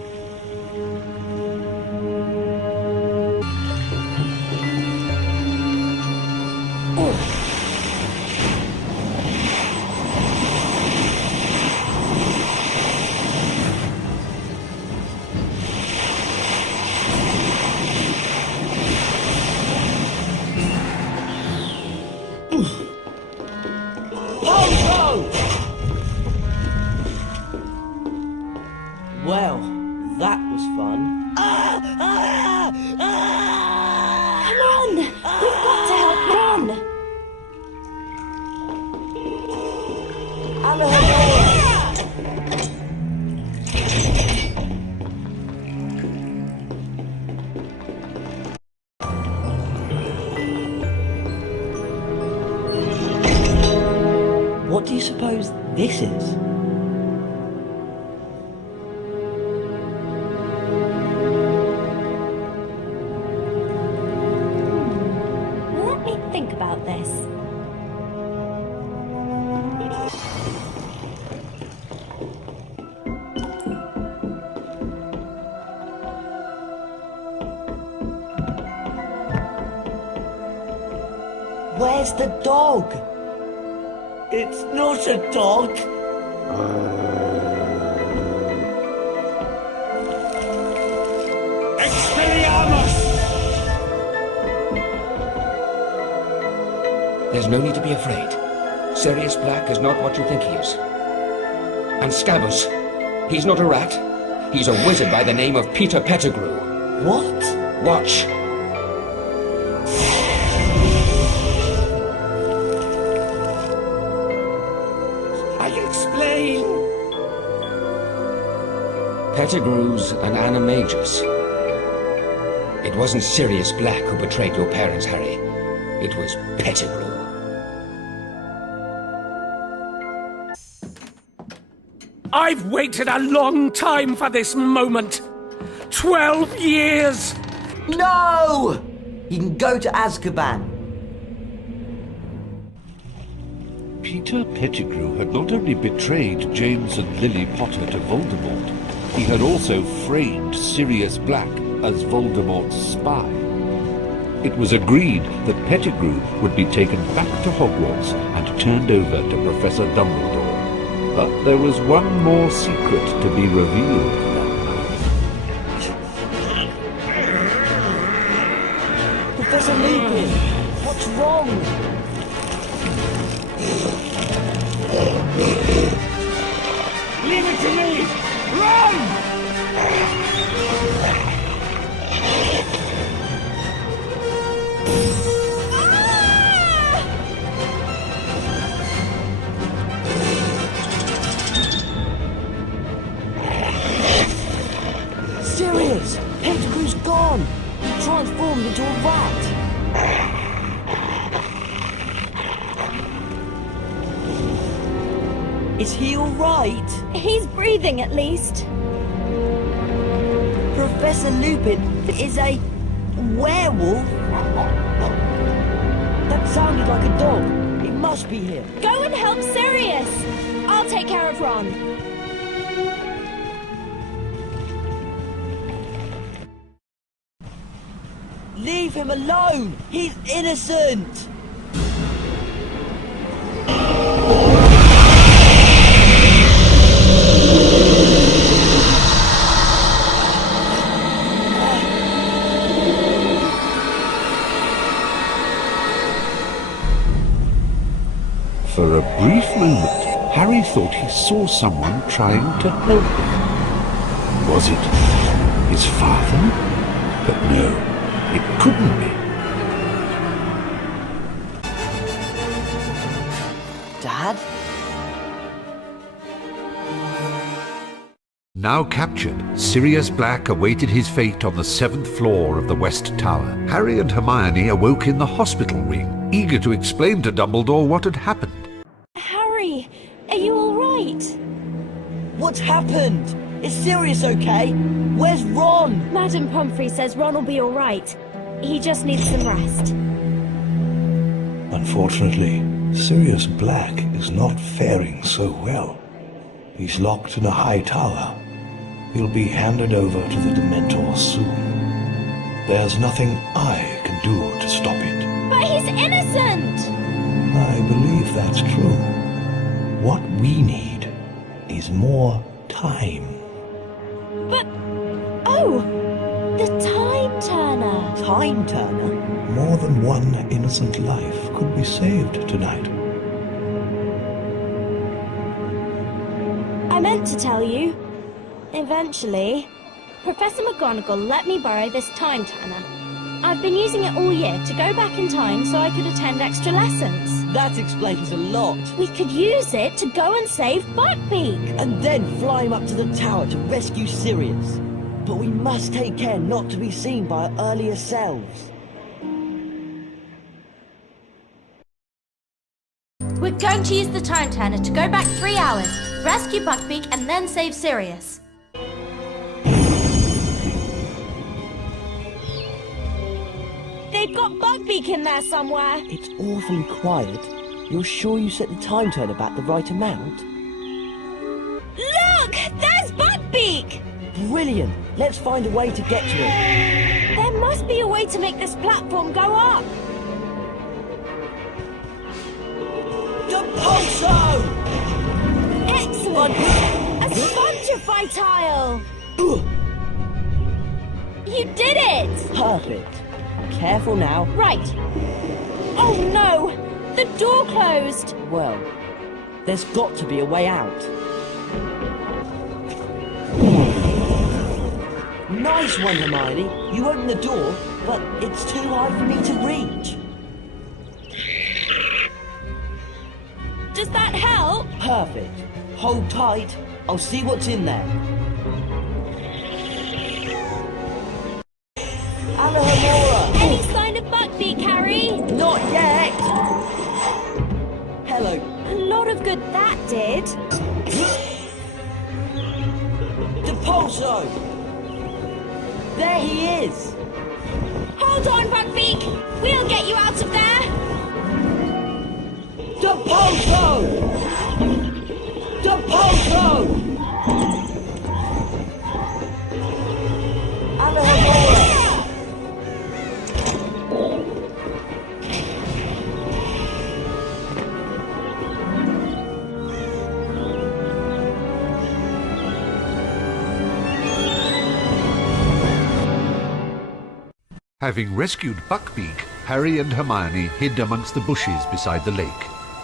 Well, that was fun. Come on! We've got to help Ron! What do you suppose this is? Let me think about this. Where's the dog? It's not a dog. There's no need to be afraid. Sirius Black is not what you think he is. And Scabbers, he's not a rat. He's a wizard by the name of Peter Pettigrew. What? Watch. I'll explain. Pettigrew's an animagus. It wasn't Sirius Black who betrayed your parents, Harry. It was Pettigrew. I've waited a long time for this moment. 12 years! No! You can go to Azkaban. Peter Pettigrew had not only betrayed James and Lily Potter to Voldemort, he had also framed Sirius Black as Voldemort's spy. It was agreed that Pettigrew would be taken back to Hogwarts and turned over to Professor Dumbledore. But there was one more secret to be revealed that night. Professor Lupin, what's wrong? Leave it to me! Run! Sirius! Pettigrew's gone! He transformed into a rat! Is he alright? He's breathing at least. Professor Lupin is a werewolf? That sounded like a dog. It must be him. Go and help Sirius! I'll take care of Ron. Leave him alone! He's innocent! For a brief moment, Harry thought he saw someone trying to help him. Was it his father? But no, it couldn't be. Dad? Now captured, Sirius Black awaited his fate on the 7th floor of the West Tower. Harry and Hermione awoke in the hospital wing, eager to explain to Dumbledore what had happened. Harry, are you all right? What's happened? Is Sirius okay? Where's Ron? Madam Pomfrey says Ron will be all right. He just needs some rest. Unfortunately, Sirius Black is not faring so well. He's locked in a high tower, He'll be handed over to the Dementors soon. There's nothing I can do to stop it. But he's innocent! I believe that's true. What we need is more time. But... oh! The Time Turner! Time Turner? More than one innocent life could be saved tonight. I meant to tell you. Eventually, Professor McGonagall let me borrow this Time Turner. I've been using it all year to go back in time so I could attend extra lessons. That explains a lot. We could use it to go and save Buckbeak. And then fly him up to the tower to rescue Sirius. But we must take care not to be seen by our earlier selves. We're going to use the Time Turner to go back 3 hours, rescue Buckbeak, and then save Sirius. They've got Buckbeak in there somewhere. It's awfully quiet. You're sure you set the Time Turner back the right amount? Look! There's Buckbeak! Brilliant! Let's find a way to get to it. There must be a way to make this platform go up. The Pulso! Excellent! A spongify tile! You did it! Perfect. Careful now. Right. Oh no! The door closed! Well, there's got to be a way out. Nice one, Hermione. You opened the door, but it's too high for me to reach. Does that help? Perfect. Hold tight. I'll see what's in there. Alohomora! Any sign of Buckbeak, Harry? Not yet! Hello. A lot of good that did. The Pulso! There he is! Hold on, Buckbeak! We'll get you out of there! The Pulso! The Pulso! Alohomora! Having rescued Buckbeak, Harry and Hermione hid amongst the bushes beside the lake.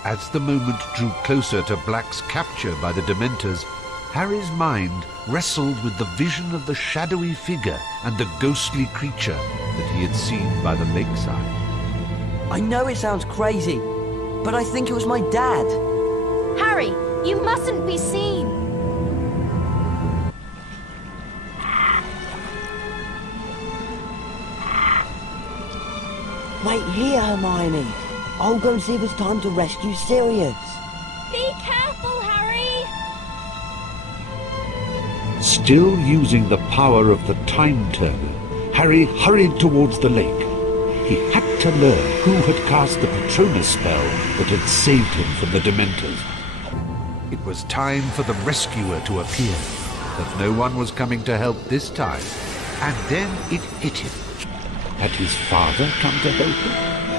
As the moment drew closer to Black's capture by the Dementors, Harry's mind wrestled with the vision of the shadowy figure and the ghostly creature that he had seen by the lakeside. I know it sounds crazy, but I think it was my dad. Harry, you mustn't be seen! Wait here, Hermione. I'll go and see if it's time to rescue Sirius. Be careful, Harry! Still using the power of the Time Turner, Harry hurried towards the lake. He had to learn who had cast the Patronus spell that had saved him from the Dementors. It was time for the rescuer to appear, but no one was coming to help this time. And then it hit him. Had his father come to help him?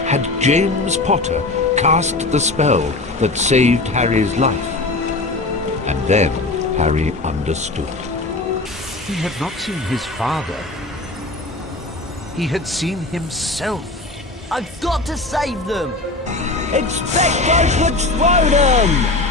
Had James Potter cast the spell that saved Harry's life? And then Harry understood. He had not seen his father. He had seen himself. I've got to save them! Expecto Patronum!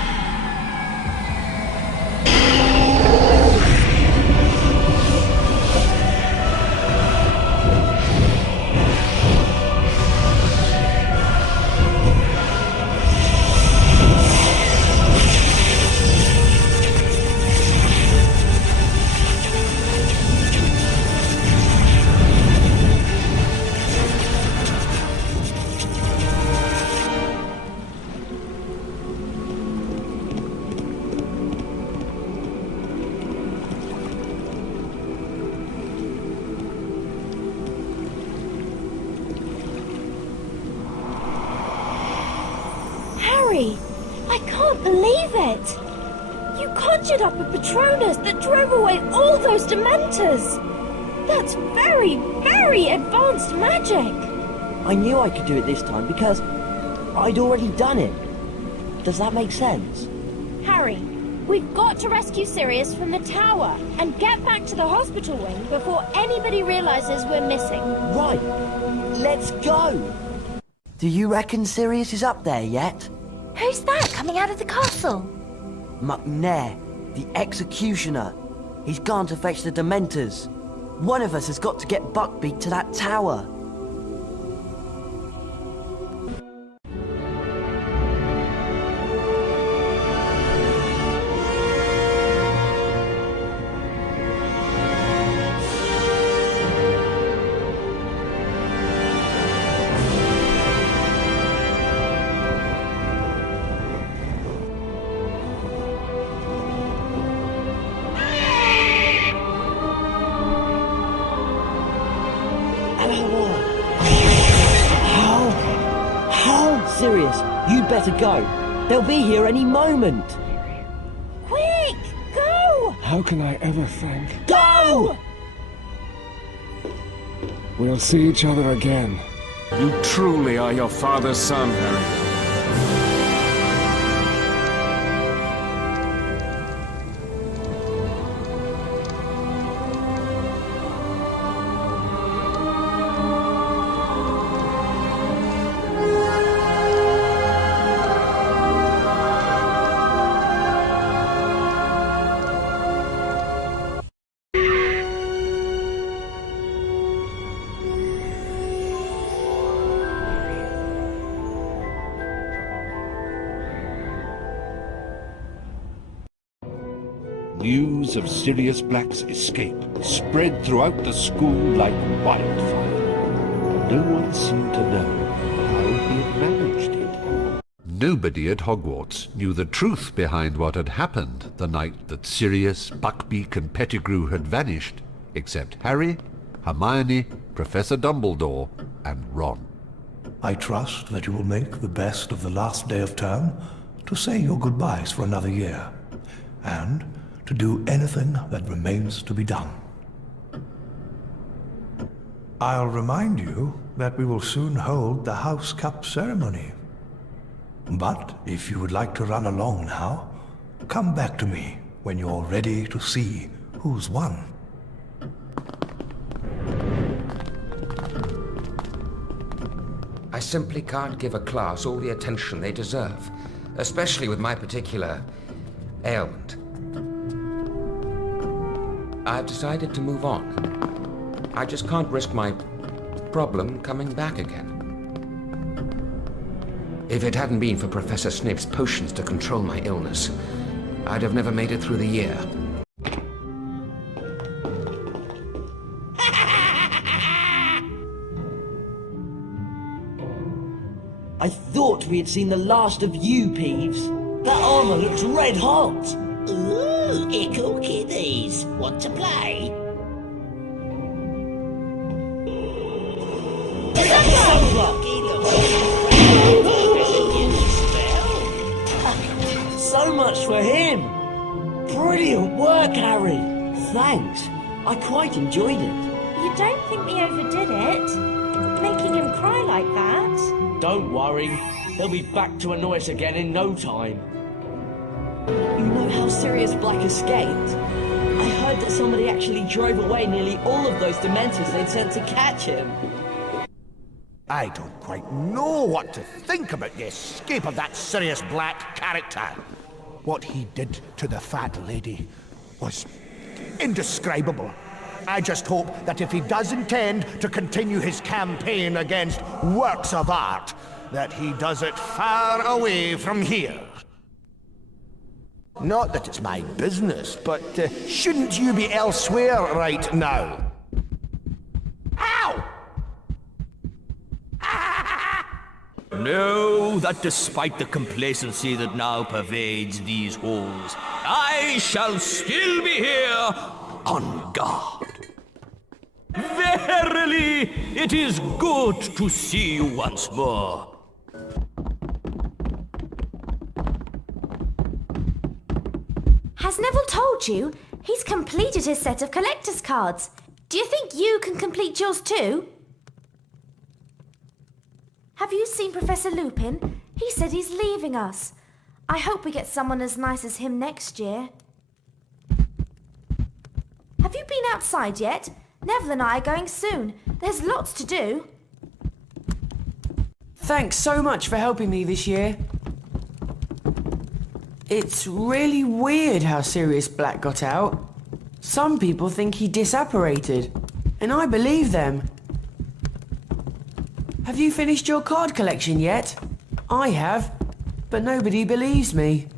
Harry, I can't believe it! You conjured up a Patronus that drove away all those Dementors. That's very, very advanced magic. I knew I could do it this time because I'd already done it. Does that make sense? Harry, we've got to rescue Sirius from the tower and get back to the hospital wing before anybody realizes we're missing. Right. Let's go. Do you reckon Sirius is up there yet? Who's that coming out of the castle? McNair, the executioner. He's gone to fetch the Dementors. One of us has got to get Buckbeak to that tower. Sirius, you'd better go. They'll be here any moment. Quick, go! How can I ever thank... Go! We'll see each other again. You truly are your father's son, Harry. News of Sirius Black's escape spread throughout the school like wildfire. No one seemed to know how he had managed it. Nobody at Hogwarts knew the truth behind what had happened the night that Sirius, Buckbeak and Pettigrew had vanished, except Harry, Hermione, Professor Dumbledore and Ron. I trust that you will make the best of the last day of term to say your goodbyes for another year, and to do anything that remains to be done. I'll remind you that we will soon hold the House Cup ceremony. But if you would like to run along now, come back to me when you're ready to see who's won. I simply can't give a class all the attention they deserve, especially with my particular ailment. I've decided to move on. I just can't risk my problem coming back again. If it hadn't been for Professor Snape's potions to control my illness, I'd have never made it through the year. I thought we had seen the last of you, Peeves. That armor looks red hot. Ooh, ickle kiddies. Want to play? So much for him. Brilliant work, Harry. Thanks. I quite enjoyed it. You don't think we overdid it? Making him cry like that? Don't worry. He'll be back to annoy us again in no time. You know how Sirius Black escaped? I heard that somebody actually drove away nearly all of those Dementors they'd sent to catch him. I don't quite know what to think about the escape of that Sirius Black character. What he did to the fat lady was indescribable. I just hope that if he does intend to continue his campaign against works of art, that he does it far away from here. Not that it's my business, but shouldn't you be elsewhere right now? Ow! Know that despite the complacency that now pervades these halls, I shall still be here on guard. Verily, it is good to see you once more. Has told you, he's completed his set of collector's cards. Do you think you can complete yours too? Have you seen Professor Lupin? He said he's leaving us. I hope we get someone as nice as him next year. Have you been outside yet? Neville and I are going soon. There's lots to do. Thanks so much for helping me this year. It's really weird how Sirius Black got out. Some people think he disapparated, and I believe them. Have you finished your card collection yet? I have, but nobody believes me.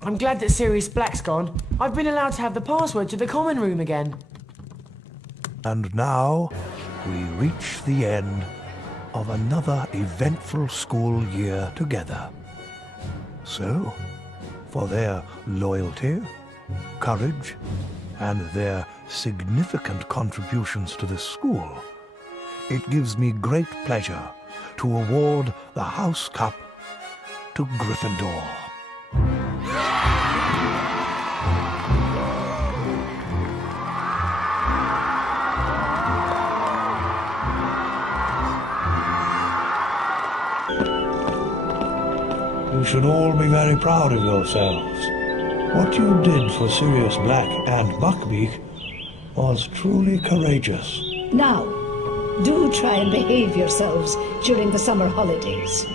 I'm glad that Sirius Black's gone. I've been allowed to have the password to the common room again. And now we reach the end of another eventful school year together. So, for their loyalty, courage, and their significant contributions to the school, it gives me great pleasure to award the House Cup to Gryffindor. You should all be very proud of yourselves. What you did for Sirius Black and Buckbeak was truly courageous. Now, do try and behave yourselves during the summer holidays.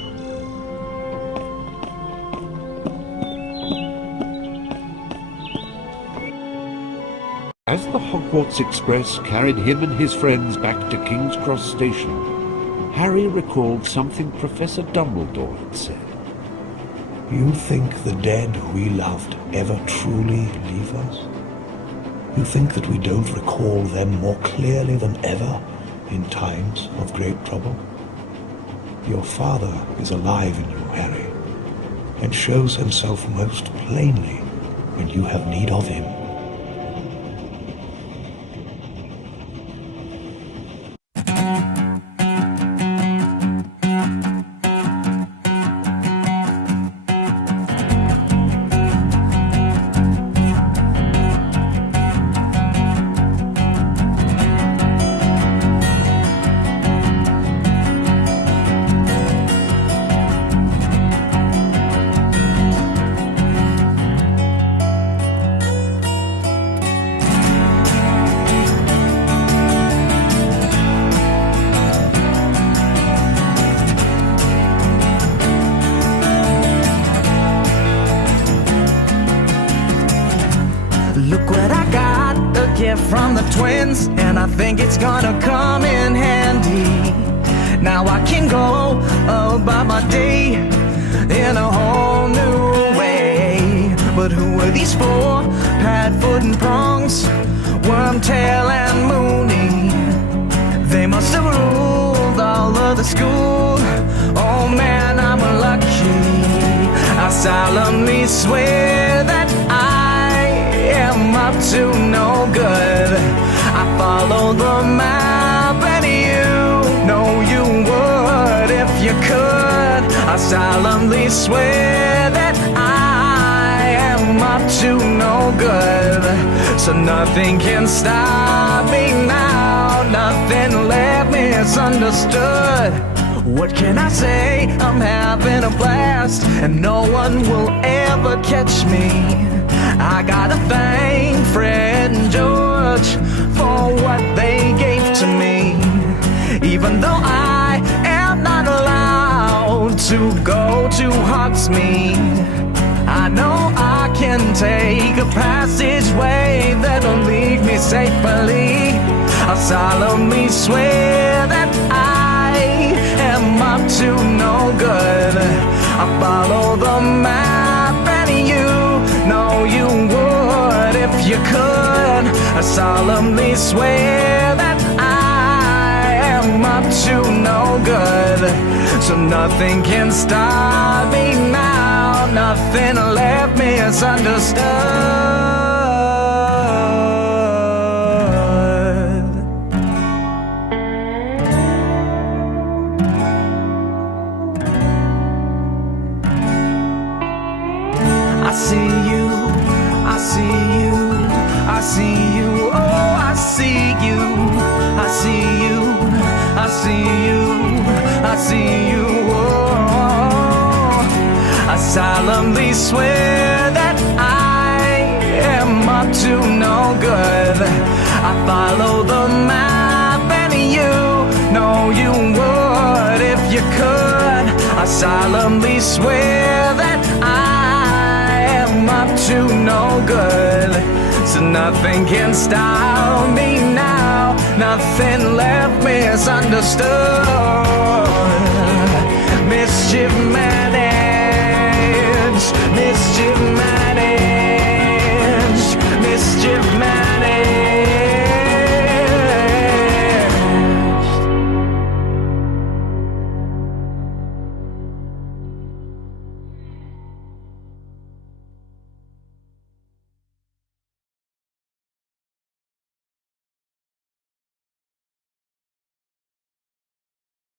As the Hogwarts Express carried him and his friends back to King's Cross Station, Harry recalled something Professor Dumbledore had said. You think the dead we loved ever truly leave us? You think that we don't recall them more clearly than ever in times of great trouble? Your father is alive in you, Harry, and shows himself most plainly when you have need of him. Look what I got, a gift from the twins, and I think it's gonna come in handy. Now I can go about my day in a whole new way. But who are these four? Padfoot and Prongs, Wormtail and Mooney. They must have ruled all of the school. Oh man, I'm lucky. I solemnly swear that I am up to no good. I follow the map and you know you would if you could. I solemnly swear that I am up to no good. So nothing can stop me now, nothing left misunderstood. What can I say? I'm having a blast, and no one will ever catch me. I gotta thank Fred and George for what they gave to me. Even though I am not allowed to go to Hogsmeade, I know I can take a passageway that'll lead me safely. I solemnly swear that I am up to no good. I follow the map and you know you would if you could. I solemnly swear that I am up to no good. So nothing can stop me now, nothing left misunderstood. I see you solemnly swear that I am up to no good. I follow the map and you know you would if you could. I solemnly swear that I am up to no good. So nothing can stop me now, nothing left misunderstood. Mischief man